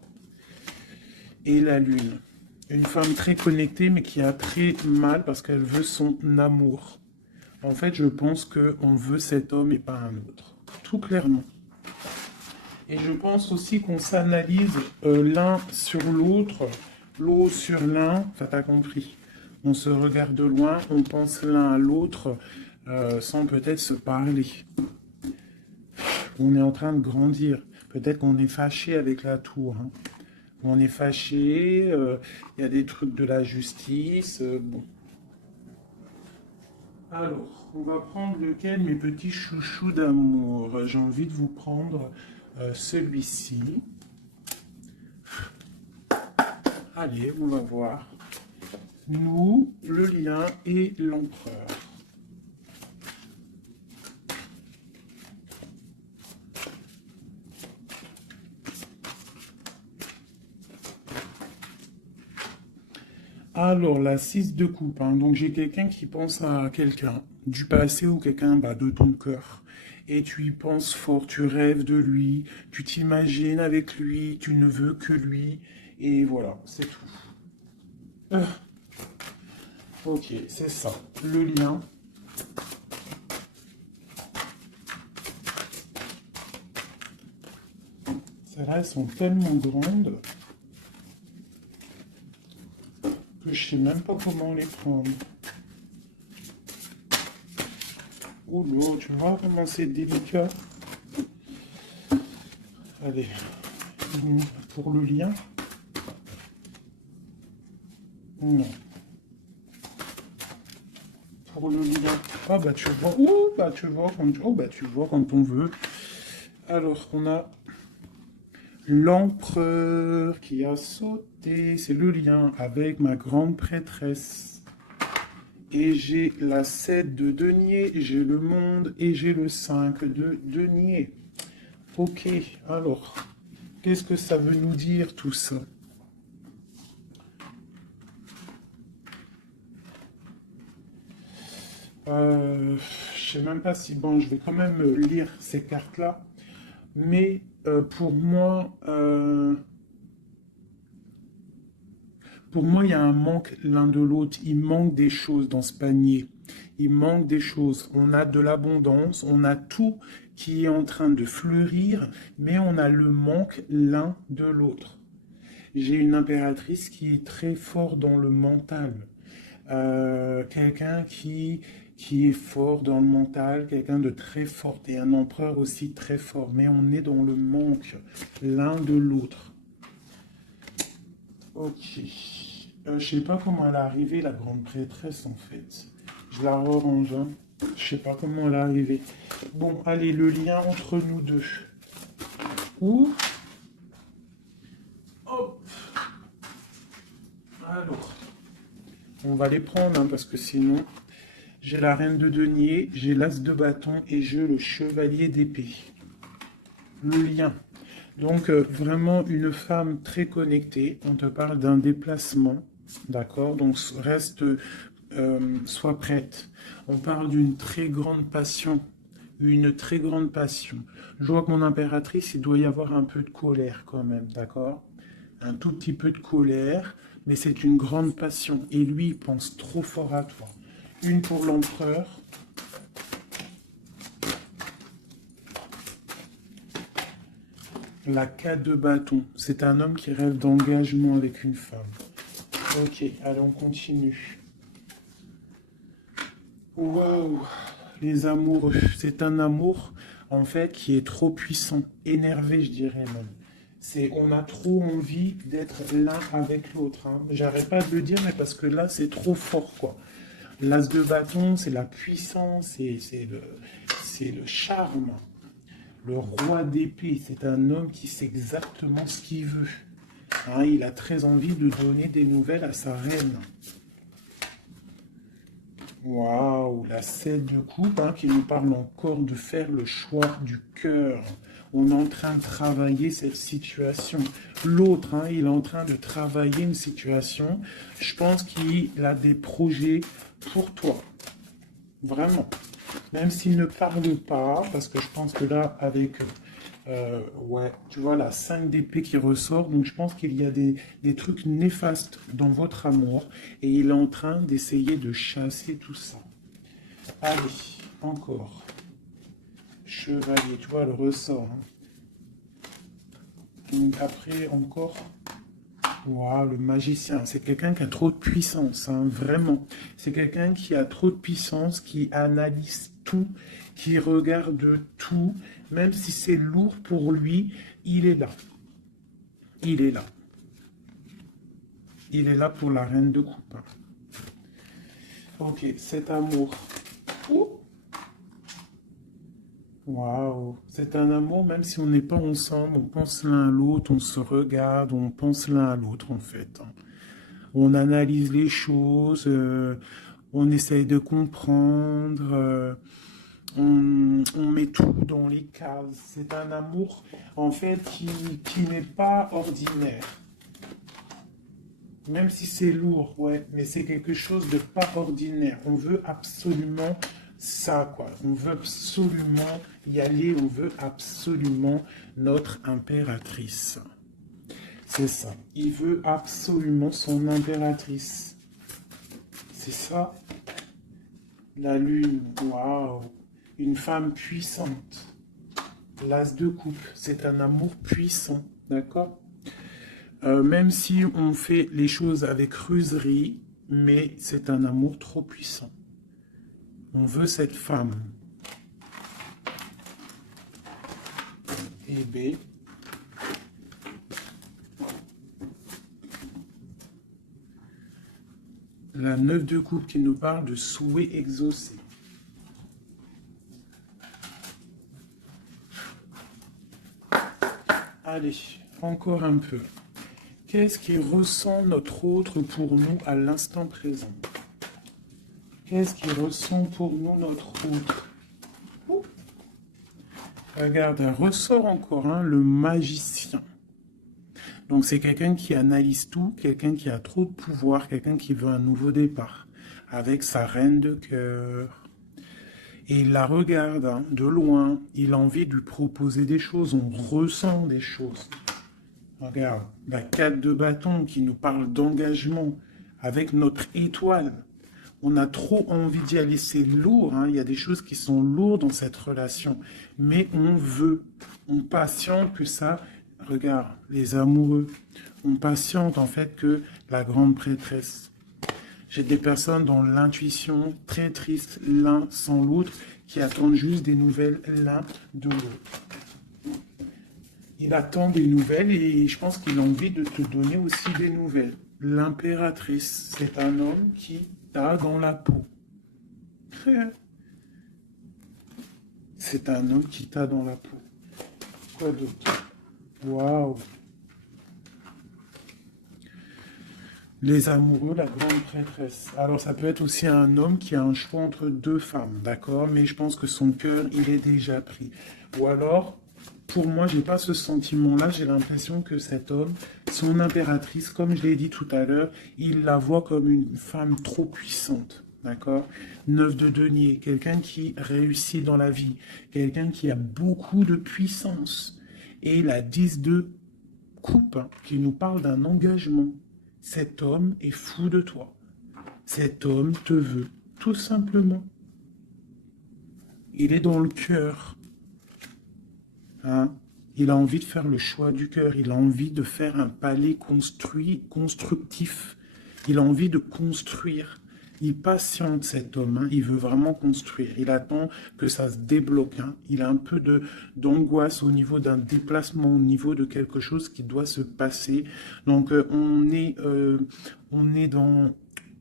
Et la lune. Une femme très connectée, mais qui a très mal parce qu'elle veut son amour. En fait, je pense qu'on veut cet homme et pas un autre. Tout clairement. Et je pense aussi qu'on s'analyse l'un sur l'autre, l'autre sur l'un, enfin, t'as compris. On se regarde de loin, on pense l'un à l'autre, sans peut-être se parler. On est en train de grandir. Peut-être qu'on est fâché avec la tour, hein. On est fâché, il y a des trucs de la justice. Bon. Alors, on va prendre lequel, mes petits chouchous d'amour? J'ai envie de vous prendre celui-ci. Allez, on va voir. Nous, le lien et l'empereur. Alors, la 6 de coupe, hein. Donc j'ai quelqu'un qui pense à quelqu'un du passé ou quelqu'un de ton cœur. Et tu y penses fort, tu rêves de lui, tu t'imagines avec lui, tu ne veux que lui. Et voilà, c'est tout. Euh, ok, c'est ça. Le lien. Celles-là, elles sont tellement grandes que je sais même pas comment les prendre. Oh là, tu vois comment c'est délicat. Allez, pour le lien. Non. Pour le lien. Ah bah tu vois. Ouh, bah tu vois quand oh, bah, tu vois quand on veut. Alors, on a l'empereur qui a sauté. C'est le lien avec ma grande prêtresse. Et j'ai la 7 de denier, j'ai le monde et j'ai le 5 de denier. Ok, alors, qu'est-ce que ça veut nous dire tout ça? Je sais même pas si, bon, je vais quand même lire ces cartes-là. Mais pour moi, Pour moi, il y a un manque l'un de l'autre. Il manque des choses dans ce panier. Il manque des choses. On a de l'abondance, on a tout qui est en train de fleurir, mais on a le manque l'un de l'autre. J'ai une impératrice qui est très fort dans le mental. Quelqu'un qui est fort dans le mental, quelqu'un de très fort, et un empereur aussi très fort. Mais on est dans le manque l'un de l'autre. Ok. Je sais pas comment elle est arrivée, la grande prêtresse, en fait. Je la rerange, hein. Je sais pas comment elle est arrivée. Bon, allez, le lien entre nous deux. Ouh. Hop. Alors, on va les prendre, hein, parce que sinon, j'ai la reine de denier, j'ai l'as de bâton et j'ai le chevalier d'épée. Le lien. Donc, vraiment une femme très connectée. On te parle d'un déplacement, d'accord? Donc, reste, sois prête. On parle d'une très grande passion. Une très grande passion. Je vois que mon impératrice, il doit y avoir un peu de colère quand même, d'accord? Un tout petit peu de colère, mais c'est une grande passion. Et lui, il pense trop fort à toi. Une pour l'empereur. La 4 de bâton. C'est un homme qui rêve d'engagement avec une femme. Ok, allez, on continue. Waouh, les amoureux. C'est un amour, en fait, qui est trop puissant. Énervé, je dirais même. On a trop envie d'être l'un avec l'autre, hein. J'arrête pas de le dire, mais parce que là, c'est trop fort, quoi. L'as de bâton, c'est la puissance, c'est le charme. Le roi d'épée, c'est un homme qui sait exactement ce qu'il veut. Hein, il a très envie de donner des nouvelles à sa reine. Waouh, la 7 de coupe, hein, qui nous parle encore de faire le choix du cœur. On est en train de travailler cette situation. L'autre, hein, il est en train de travailler une situation. Je pense qu'il a des projets pour toi. Vraiment. Même s'il ne parle pas, parce que je pense que là, avec, ouais, tu vois, la 5 d'épée qui ressort, donc je pense qu'il y a des trucs néfastes dans votre amour, et il est en train d'essayer de chasser tout ça. Allez, encore. Chevalier, tu vois, le ressort. Hein. Donc après, encore... Waouh, le magicien, c'est quelqu'un qui a trop de puissance, hein, vraiment. C'est quelqu'un qui a trop de puissance, qui analyse tout, qui regarde tout, même si c'est lourd pour lui, il est là. Il est là. Il est là pour la reine de coupe. Ok, cet amour. Ouh. Waouh, c'est un amour, même si on n'est pas ensemble, on pense l'un à l'autre, on se regarde, on pense l'un à l'autre en fait. On analyse les choses, on essaye de comprendre, on met tout dans les cases. C'est un amour en fait qui n'est pas ordinaire. Même si c'est lourd, ouais, mais c'est quelque chose de pas ordinaire. On veut absolument ça, quoi. On veut absolument y aller, on veut absolument notre impératrice. C'est ça. Il veut absolument son impératrice. C'est ça. La lune, waouh. Une femme puissante. L'as de coupe, c'est un amour puissant, d'accord? Même si on fait les choses avec ruserie, mais c'est un amour trop puissant. On veut cette femme. Et B. La 9 de coupe qui nous parle de souhait exaucé. Allez, encore un peu. Qu'est-ce qui ressent notre autre pour nous à l'instant présent? Qu'est-ce qui ressent pour nous notre autre? Ouh. Regarde, un ressort encore, hein, le magicien. Donc c'est quelqu'un qui analyse tout, quelqu'un qui a trop de pouvoir, quelqu'un qui veut un nouveau départ, avec sa reine de cœur. Et il la regarde, hein, de loin, il a envie de lui proposer des choses, on ressent des choses. Regarde, la 4 de bâton qui nous parle d'engagement avec notre étoile. On a trop envie d'y aller, c'est lourd, hein. Il y a des choses qui sont lourdes dans cette relation. Mais on patiente que ça, regarde, les amoureux, on patiente en fait que la grande prêtresse. J'ai des personnes dans l'intuition, très tristes l'un sans l'autre, qui attendent juste des nouvelles l'un de l'autre. Il attend des nouvelles et je pense qu'il a envie de te donner aussi des nouvelles. L'impératrice, c'est un homme qui t'a dans la peau. C'est un homme qui t'a dans la peau. Quoi d'autre? Waouh! Les amoureux, la grande prêtresse. Alors, ça peut être aussi un homme qui a un choix entre deux femmes, d'accord? Mais je pense que son cœur, il est déjà pris. Ou alors, pour moi, j'ai pas ce sentiment-là. J'ai l'impression que cet homme, son impératrice, comme je l'ai dit tout à l'heure, il la voit comme une femme trop puissante, d'accord? 9 de denier, quelqu'un qui réussit dans la vie, quelqu'un qui a beaucoup de puissance. Et la 10 de coupe, hein, qui nous parle d'un engagement. Cet homme est fou de toi. Cet homme te veut, tout simplement. Il est dans le cœur. Hein? Il a envie de faire le choix du cœur. Il a envie de faire un palais constructif. Il a envie de construire. Il patiente, cet homme. Hein? Il veut vraiment construire. Il attend que ça se débloque. Hein? Il a un peu d'angoisse au niveau d'un déplacement, au niveau de quelque chose qui doit se passer. Donc, on est dans...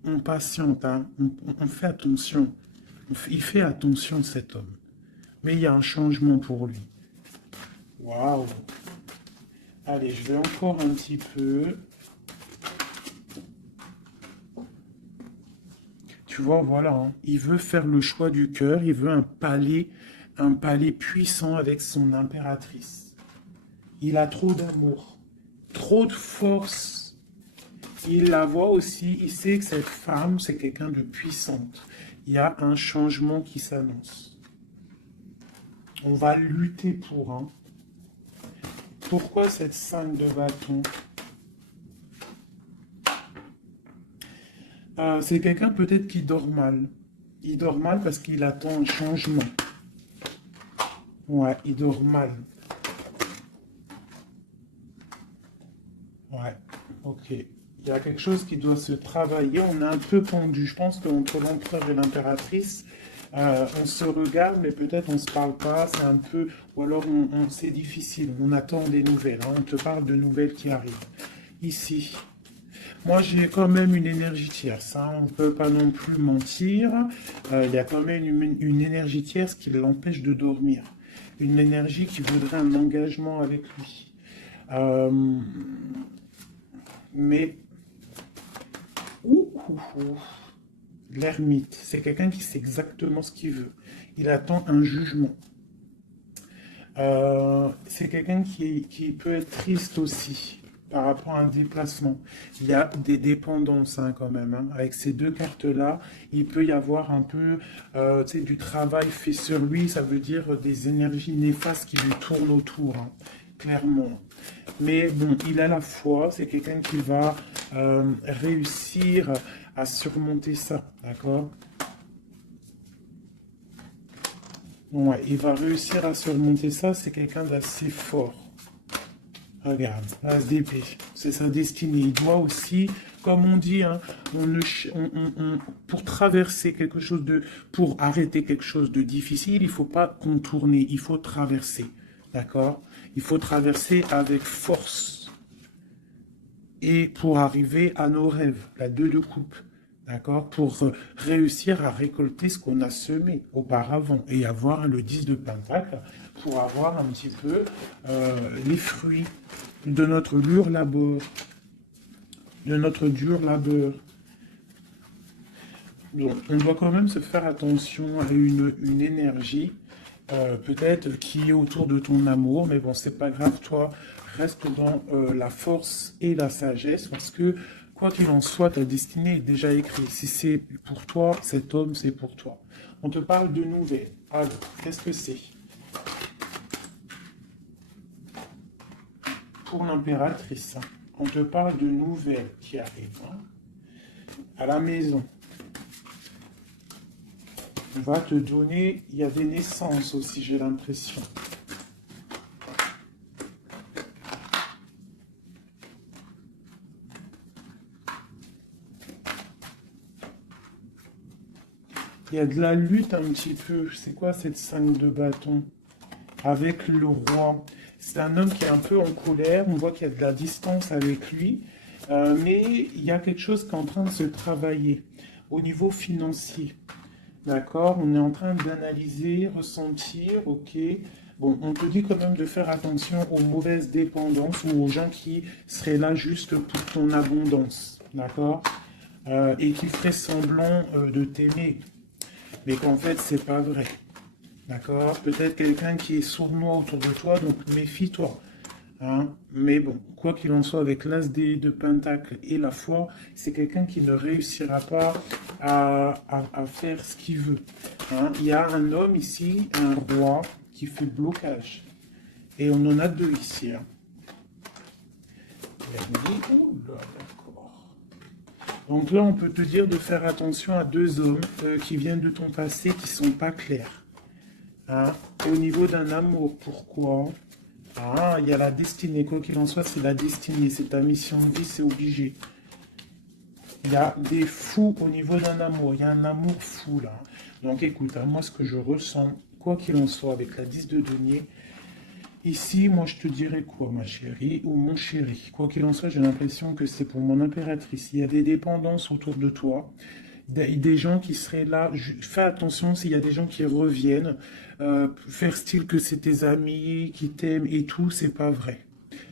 On patiente. Hein? On fait attention. Il fait attention, cet homme. Mais il y a un changement pour lui. Waouh! Allez, je vais encore un petit peu. Tu vois, voilà, hein. Il veut faire le choix du cœur, il veut un palais puissant avec son impératrice. Il a trop d'amour, trop de force. Il la voit aussi, il sait que cette femme, c'est quelqu'un de puissante. Il y a un changement qui s'annonce. On va lutter pour un. Pourquoi cette 5 de bâton? C'est quelqu'un peut-être qui dort mal. Il dort mal parce qu'il attend un changement. Ouais, il dort mal. Ouais, ok. Il y a quelque chose qui doit se travailler. On est un peu pendu. Je pense qu'entre l'empereur et l'impératrice, on se regarde, mais peut-être on ne se parle pas. C'est un peu... Ou alors c'est difficile. On attend des nouvelles. Hein. On te parle de nouvelles qui arrivent. Ici... Moi, j'ai quand même une énergie tierce. Hein. On ne peut pas non plus mentir. Il y a quand même une énergie tierce qui l'empêche de dormir. Une énergie qui voudrait un engagement avec lui. Mais... L'ermite, c'est quelqu'un qui sait exactement ce qu'il veut. Il attend un jugement. C'est quelqu'un qui peut être triste aussi par rapport à un déplacement. Il y a des dépendances hein, quand même. Hein. Avec ces deux cartes-là, il peut y avoir un peu du travail fait sur lui. Ça veut dire des énergies néfastes qui lui tournent autour, hein, clairement. Mais bon, il a la foi. C'est quelqu'un qui va réussir à surmonter ça, d'accord? Ouais, il va réussir à surmonter ça. C'est quelqu'un d'assez fort. Regarde, As d'épée, c'est sa destinée. Il doit aussi, comme on dit, hein, pour traverser quelque chose pour arrêter quelque chose de difficile, il ne faut pas contourner, il faut traverser, d'accord? Il faut traverser avec force. Et pour arriver à nos rêves, la 2 de coupe, d'accord? Pour réussir à récolter ce qu'on a semé auparavant et avoir le 10 de pentacle pour avoir un petit peu les fruits de notre dur labeur. Donc, on doit quand même se faire attention à une énergie, peut-être qui est autour de ton amour, mais bon, c'est pas grave, toi, reste dans la force et la sagesse, parce que, quoi qu'il en soit, ta destinée est déjà écrite. Si c'est pour toi, cet homme, c'est pour toi. On te parle de nouvelles. Alors, qu'est-ce que c'est? pour l'impératrice. Hein. On te parle de nouvelles qui arrivent hein, à la maison. On va te donner, il y a des naissances aussi, j'ai l'impression. Il y a de la lutte un petit peu. C'est quoi cette 5 de bâton? Avec le roi. C'est un homme qui est un peu en colère. On voit qu'il y a de la distance avec lui. Mais il y a quelque chose qui est en train de se travailler au niveau financier. D'accord? On est en train d'analyser, ressentir, ok. Bon, on te dit quand même de faire attention aux mauvaises dépendances ou aux gens qui seraient là juste pour ton abondance. D'accord? Et qui feraient semblant de t'aimer. Mais qu'en fait, c'est pas vrai. D'accord? Peut-être quelqu'un qui est sournois autour de toi, donc méfie-toi. Hein? Mais bon, quoi qu'il en soit, avec l'as de Pentacle et la foi, c'est quelqu'un qui ne réussira pas à faire ce qu'il veut. Hein? Il y a un homme ici, un roi, qui fait blocage. Et on en a deux ici. Hein? Donc là, on peut te dire de faire attention à deux hommes qui viennent de ton passé qui ne sont pas clairs. Hein? Au niveau d'un amour, pourquoi? Ah, il y a la destinée. Quoi qu'il en soit, c'est la destinée. C'est ta mission de vie, c'est obligé. Il y a des fous au niveau d'un amour. Il y a un amour fou là. Donc écoute, hein, moi ce que je ressens, quoi qu'il en soit, avec la 10 de denier, ici, moi, je te dirais quoi, ma chérie ou mon chéri? Quoi qu'il en soit, j'ai l'impression que c'est pour mon impératrice. Il y a des dépendances autour de toi, des gens qui seraient là. Fais attention s'il y a des gens qui reviennent, faire style que c'est tes amis qui t'aiment et tout, c'est pas vrai.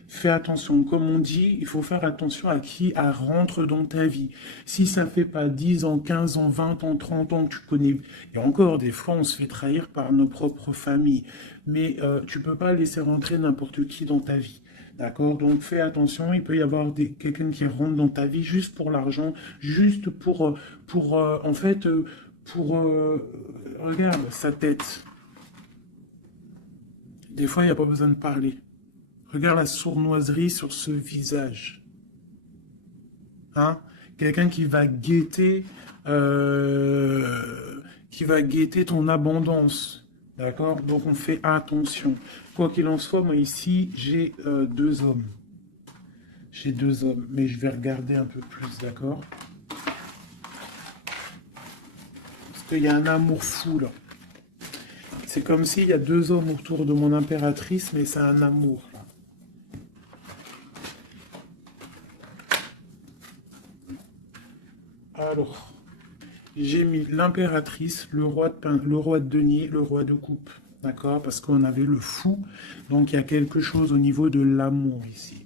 Fais attention, comme on dit, il faut faire attention à qui rentre dans ta vie. Si ça fait pas 10 ans, 15 ans, 20 ans, 30 ans que tu connais, et encore des fois on se fait trahir par nos propres familles, mais tu peux pas laisser rentrer n'importe qui dans ta vie. D'accord? Donc fais attention, il peut y avoir quelqu'un qui rentre dans ta vie juste pour l'argent, juste en fait, regarde sa tête. Des fois, il n'y a pas besoin de parler. Regarde la sournoiserie sur ce visage. Hein? Quelqu'un qui va guetter ton abondance. D'accord? Donc on fait attention. Quoi qu'il en soit, moi ici, j'ai deux hommes. J'ai deux hommes, mais je vais regarder un peu plus, d'accord? Parce qu'il y a un amour fou là. C'est comme s'il y a deux hommes autour de mon impératrice, mais c'est un amour là. Alors, j'ai mis l'impératrice, le roi de denier, le roi de coupe. D'accord? Parce qu'on avait le fou. Donc, il y a quelque chose au niveau de l'amour ici.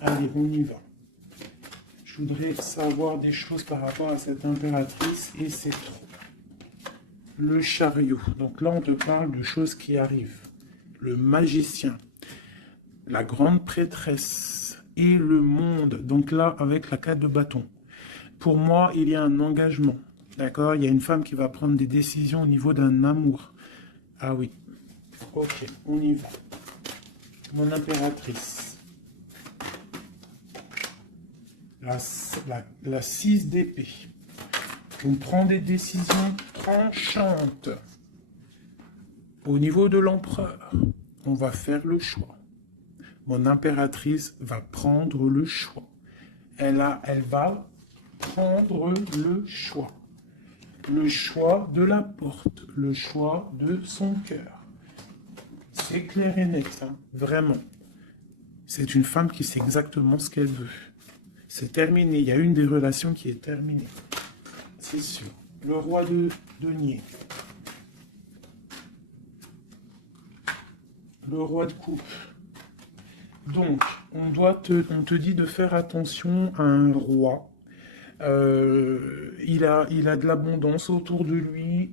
Allez, on y va. Je voudrais savoir des choses par rapport à cette impératrice et c'est trop. Le chariot. Donc là, on te parle de choses qui arrivent. Le magicien. La grande prêtresse. Et le monde. Donc là, avec la 4 de bâton. Pour moi, il y a un engagement. D'accord? Il y a une femme qui va prendre des décisions au niveau d'un amour. Ah oui. Ok, on y va. Mon impératrice. La 6 d'épée. On prend des décisions tranchantes. Au niveau de l'empereur, on va faire le choix. Mon impératrice va prendre le choix. Elle va prendre le choix. Le choix de la porte, le choix de son cœur. C'est clair et net, hein, vraiment. C'est une femme qui sait exactement ce qu'elle veut. C'est terminé, il y a une des relations qui est terminée. C'est sûr. Le roi de denier. Le roi de coupe. Donc, on te dit de faire attention à un roi. Il a de l'abondance autour de lui.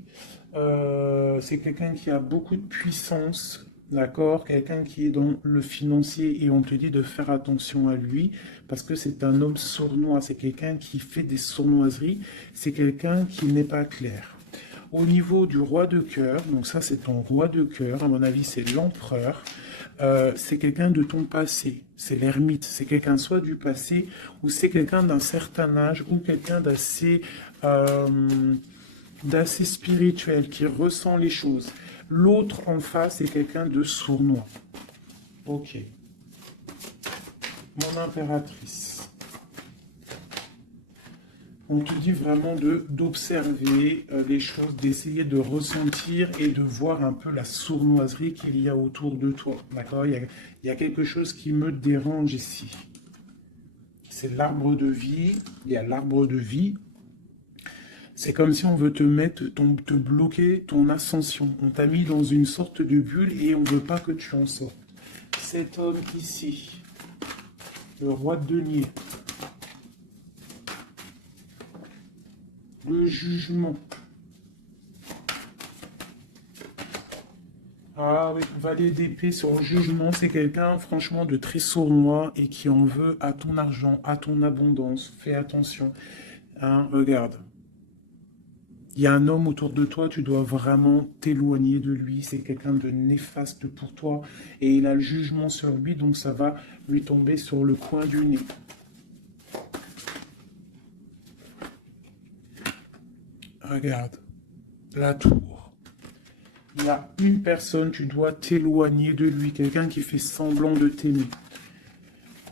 C'est quelqu'un qui a beaucoup de puissance, d'accord? Quelqu'un qui est dans le financier et on te dit de faire attention à lui parce que c'est un homme sournois. C'est quelqu'un qui fait des sournoiseries. C'est quelqu'un qui n'est pas clair. Au niveau du roi de cœur, donc ça c'est ton roi de cœur, à mon avis c'est l'empereur. c'est quelqu'un de ton passé. C'est l'ermite. C'est quelqu'un soit du passé ou c'est quelqu'un d'un certain âge ou quelqu'un d'assez spirituel qui ressent les choses. L'autre en face est quelqu'un de sournois. Ok. Mon impératrice. On te dit vraiment d'observer les choses, d'essayer de ressentir et de voir un peu la sournoiserie qu'il y a autour de toi. D'accord, il y a quelque chose qui me dérange ici. C'est l'arbre de vie. Il y a l'arbre de vie. C'est comme si on veut te bloquer ton ascension. On t'a mis dans une sorte de bulle et on ne veut pas que tu en sortes. Cet homme ici, le roi de denier, le jugement. Ah oui, valet d'épée sur le jugement, c'est quelqu'un franchement de très sournois et qui en veut à ton argent, à ton abondance. Fais attention. Hein, regarde. Il y a un homme autour de toi, tu dois vraiment t'éloigner de lui. C'est quelqu'un de néfaste pour toi. Et il a le jugement sur lui, donc ça va lui tomber sur le coin du nez. Regarde, la tour. Il y a une personne, tu dois t'éloigner de lui. Quelqu'un qui fait semblant de t'aimer.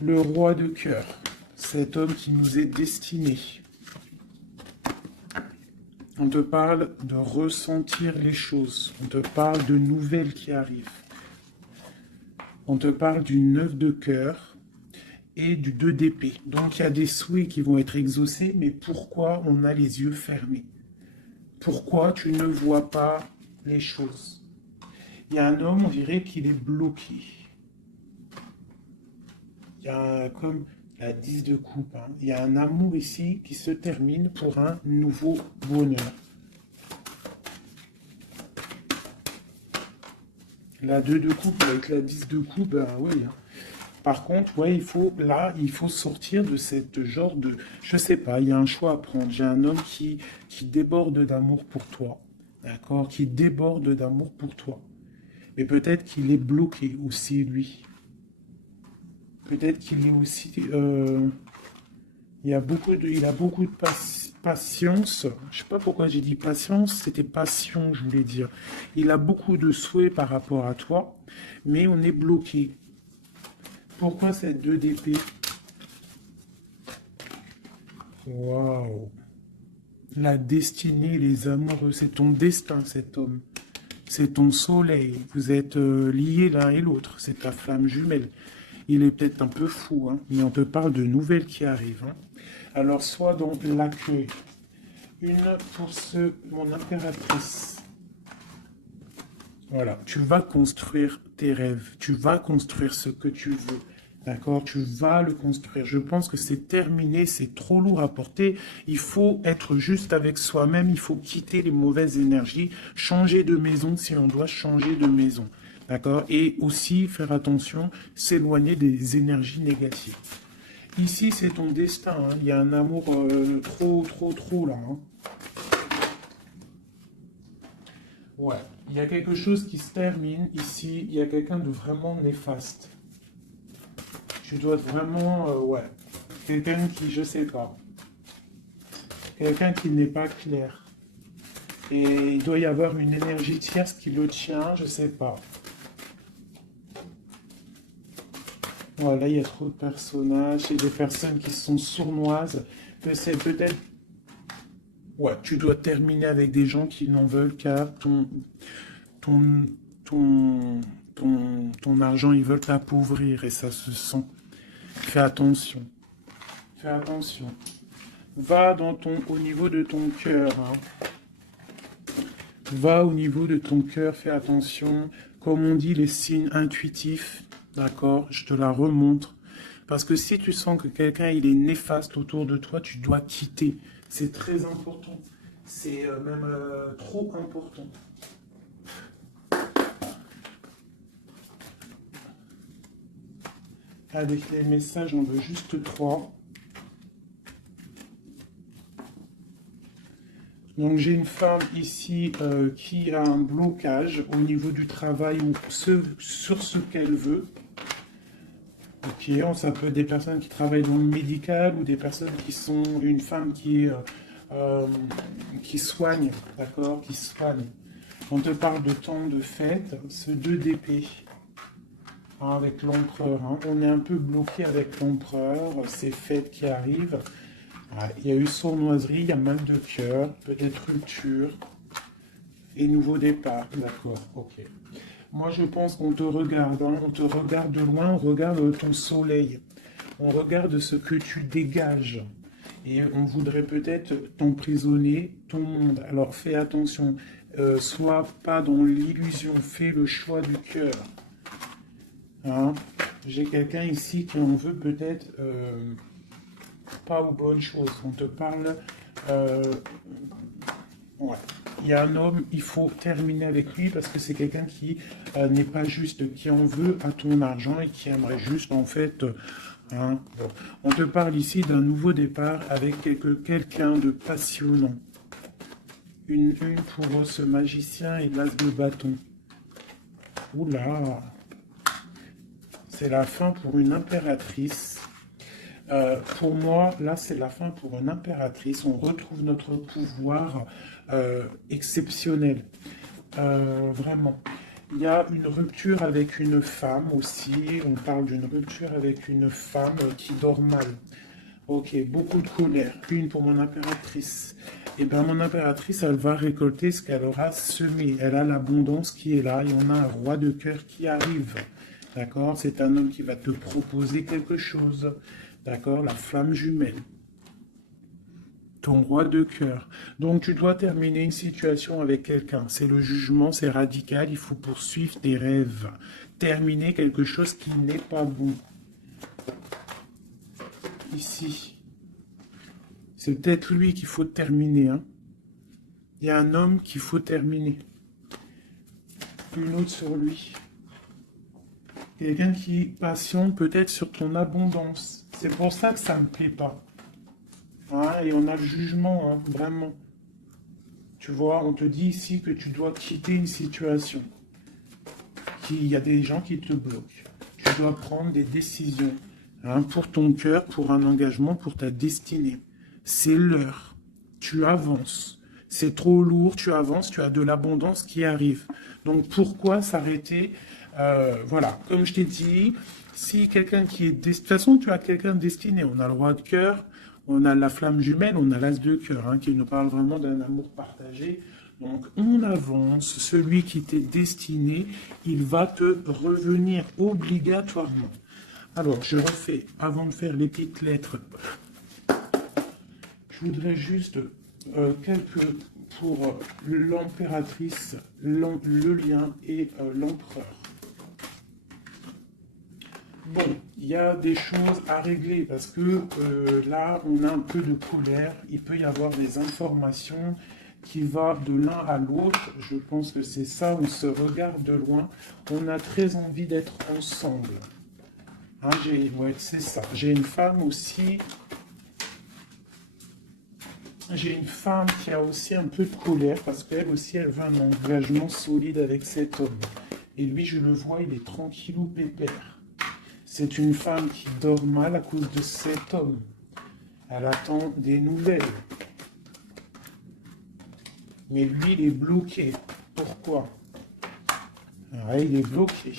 Le roi de cœur. Cet homme qui nous est destiné. On te parle de ressentir les choses. On te parle de nouvelles qui arrivent. On te parle du 9 de cœur et du 2 d'épée. Donc il y a des souhaits qui vont être exaucés, mais pourquoi on a les yeux fermés? Pourquoi tu ne vois pas les choses? Il y a un homme, on dirait qu'il est bloqué. Il y a comme la 10 de coupe. Hein. Il y a un amour ici qui se termine pour un nouveau bonheur. La 2 de coupe avec la 10 de coupe, ben oui. Hein. Par contre, ouais, il faut sortir de cette genre de... Je sais pas, il y a un choix à prendre. J'ai un homme qui déborde d'amour pour toi. D'accord? Qui déborde d'amour pour toi. Mais peut-être qu'il est bloqué aussi, lui. Peut-être qu'il est aussi... il a beaucoup de patience. Je sais pas pourquoi j'ai dit patience, c'était passion, je voulais dire. Il a beaucoup de souhaits par rapport à toi, mais on est bloqué. Pourquoi cette 2 d'épée? Waouh! La destinée, les amoureux, c'est ton destin, cet homme. C'est ton soleil. Vous êtes liés l'un et l'autre. C'est ta flamme jumelle. Il est peut-être un peu fou, hein, mais on te parle de nouvelles qui arrivent. Hein. Alors, sois dans l'accueil. Une pour mon impératrice. Voilà, tu vas construire tes rêves. Tu vas construire ce que tu veux. D'accord? Tu vas le construire. Je pense que c'est terminé, c'est trop lourd à porter. Il faut être juste avec soi-même. Il faut quitter les mauvaises énergies. Changer de maison si on doit changer de maison. D'accord? Et aussi faire attention, s'éloigner des énergies négatives. Ici, c'est ton destin. Hein. Il y a un amour trop là. Hein. Ouais. Il y a quelque chose qui se termine ici. Il y a quelqu'un de vraiment néfaste. Tu dois vraiment, ouais, quelqu'un qui, je sais pas, quelqu'un qui n'est pas clair. Et il doit y avoir une énergie tierce qui le tient, je sais pas. Voilà, il y a trop de personnages et des personnes qui sont sournoises. Que c'est peut-être, ouais, tu dois terminer avec des gens qui n'en veulent qu'à ton, ton argent, ils veulent t'appauvrir et ça se sent. Fais attention. Fais attention. Va au niveau de ton cœur. Hein. Va au niveau de ton cœur, fais attention. Comme on dit, les signes intuitifs, d'accord, je te la remontre. Parce que si tu sens que quelqu'un il est néfaste autour de toi, tu dois quitter. C'est très important. C'est même trop important. Avec les messages, j'en veux juste 3. Donc j'ai une femme ici qui a un blocage au niveau du travail ou sur ce qu'elle veut. Ok, ça peut être des personnes qui travaillent dans le médical ou des personnes qui sont une femme qui soigne, d'accord, qui soigne. On te parle de temps de fête, ce 2 d'épée, hein, avec l'empereur. Hein. On est un peu bloqué avec l'empereur, ces fêtes qui arrivent. Ouais, il y a eu sournoiserie, il y a mal de cœur, peut-être rupture et nouveau départ. D'accord, ok. Moi, je pense qu'on te regarde, hein, on te regarde de loin, on regarde ton soleil, on regarde ce que tu dégages. Et on voudrait peut-être t'emprisonner ton monde. Alors fais attention, sois pas dans l'illusion, fais le choix du cœur. Hein. J'ai quelqu'un ici qui en veut peut-être pas aux bonnes choses. On te parle... ouais. Il y a un homme, il faut terminer avec lui parce que c'est quelqu'un qui n'est pas juste, qui en veut à ton argent et qui aimerait juste, en fait, hein, bon. On te parle ici d'un nouveau départ avec quelqu'un de passionnant. Une pour ce magicien et l'as de bâton. Oula, c'est la fin pour une impératrice. Pour moi, là, c'est la fin pour une impératrice. On retrouve notre pouvoir exceptionnel. Vraiment. Il y a une rupture avec une femme aussi. On parle d'une rupture avec une femme qui dort mal. Ok, beaucoup de colère. Une pour mon impératrice. Et bien, mon impératrice, elle va récolter ce qu'elle aura semé. Elle a l'abondance qui est là. Et on a un roi de cœur qui arrive. D'accord? C'est un homme qui va te proposer quelque chose. D'accord? La flamme jumelle. Ton roi de cœur. Donc, tu dois terminer une situation avec quelqu'un. C'est le jugement, c'est radical. Il faut poursuivre tes rêves. Terminer quelque chose qui n'est pas bon. Ici. C'est peut-être lui qu'il faut terminer. Hein. Il y a un homme qu'il faut terminer. Une autre sur lui. Quelqu'un qui patiente peut-être sur ton abondance. C'est pour ça que ça ne me plaît pas. Hein, et on a le jugement, hein, vraiment. Tu vois, on te dit ici que tu dois quitter une situation. Il y a des gens qui te bloquent. Tu dois prendre des décisions, hein, pour ton cœur, pour un engagement, pour ta destinée. C'est l'heure. Tu avances. C'est trop lourd, tu avances, tu as de l'abondance qui arrive. Donc pourquoi s'arrêter? Voilà, comme je t'ai dit, si quelqu'un qui est... De toute façon, tu as quelqu'un destiné. On a le roi de cœur, on a la flamme jumelle, on a l'as de cœur, hein, qui nous parle vraiment d'un amour partagé. Donc on avance, celui qui t'est destiné, il va te revenir obligatoirement. Alors, je refais, avant de faire les petites lettres, je voudrais juste quelques pour l'impératrice, le lien et l'empereur. Bon, il y a des choses à régler parce que là, on a un peu de colère. Il peut y avoir des informations qui vont de l'un à l'autre. Je pense que c'est ça, on se regarde de loin. On a très envie d'être ensemble. Hein, ouais, c'est ça. J'ai une femme aussi. J'ai une femme qui a aussi un peu de colère parce qu'elle aussi, elle veut un engagement solide avec cet homme. Et lui, je le vois, il est tranquillou pépère. C'est une femme qui dort mal à cause de cet homme. Elle attend des nouvelles. Mais lui, il est bloqué. Pourquoi? Ah, il est bloqué.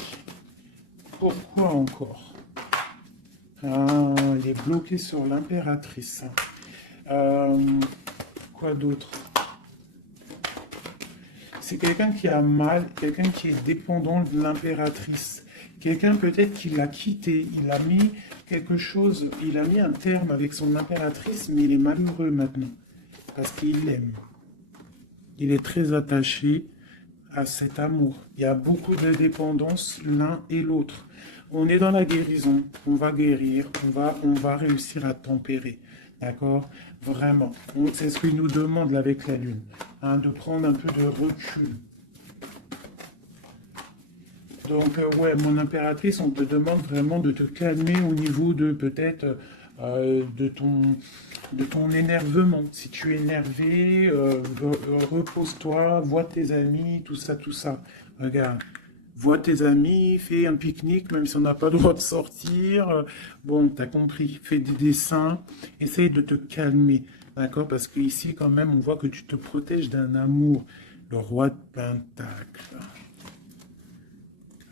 Pourquoi encore? Ah, il est bloqué sur l'impératrice. Quoi d'autre? C'est quelqu'un qui a mal, quelqu'un qui est dépendant de l'impératrice. Quelqu'un peut-être qui l'a quitté, il a mis quelque chose, il a mis un terme avec son impératrice, mais il est malheureux maintenant, parce qu'il l'aime. Il est très attaché à cet amour. Il y a beaucoup de dépendance l'un et l'autre. On est dans la guérison, on va guérir, on va réussir à tempérer. D'accord? Vraiment. C'est ce qu'il nous demande là, avec la Lune, hein, de prendre un peu de recul. Donc, ouais, mon impératrice, on te demande vraiment de te calmer au niveau de peut-être de ton énervement. Si tu es énervé, repose-toi, vois tes amis, tout ça, tout ça. Regarde. Vois tes amis, fais un pique-nique, même si on n'a pas le droit de sortir. Bon, t'as compris, fais des dessins, essaye de te calmer, d'accord? Parce qu'ici, quand même, on voit que tu te protèges d'un amour. Le roi de Pentacle.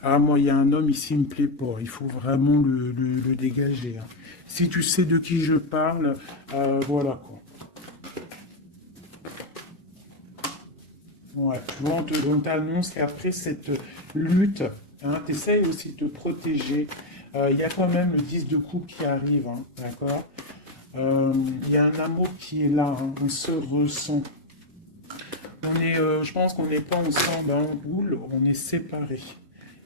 Ah, moi, il y a un homme ici, il me plaît pas. Il faut vraiment le dégager, hein. Si tu sais de qui je parle, voilà, quoi. Ouais, tu vois, on t'annonce qu'après cette lutte, hein, tu essayes aussi de te protéger. Il y a quand même le 10 de coupe qui arrive, hein, d'accord? Il y a un amour qui est là, hein, on se ressent. Je pense qu'on n'est pas ensemble, hein, en boule, on est séparés.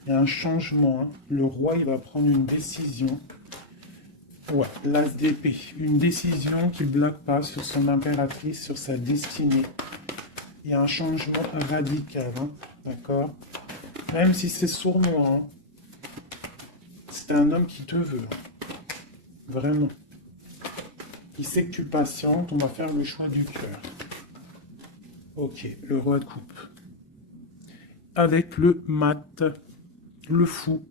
Il y a un changement, hein. Le roi, il va prendre une décision. Ouais, l'as d'épée. Une décision qui ne blague pas sur son impératrice, sur sa destinée. Il y a un changement radical, hein, d'accord? Même si c'est sournois, hein, c'est un homme qui te veut, hein, vraiment. Il sait que tu patientes, on va faire le choix du cœur. Ok, le roi de coupe. Avec le mat, le fou.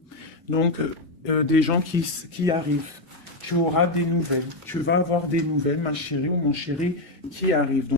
Donc, des gens qui arrivent. Tu auras des nouvelles. Tu vas avoir des nouvelles, ma chérie ou mon chéri, qui arrivent.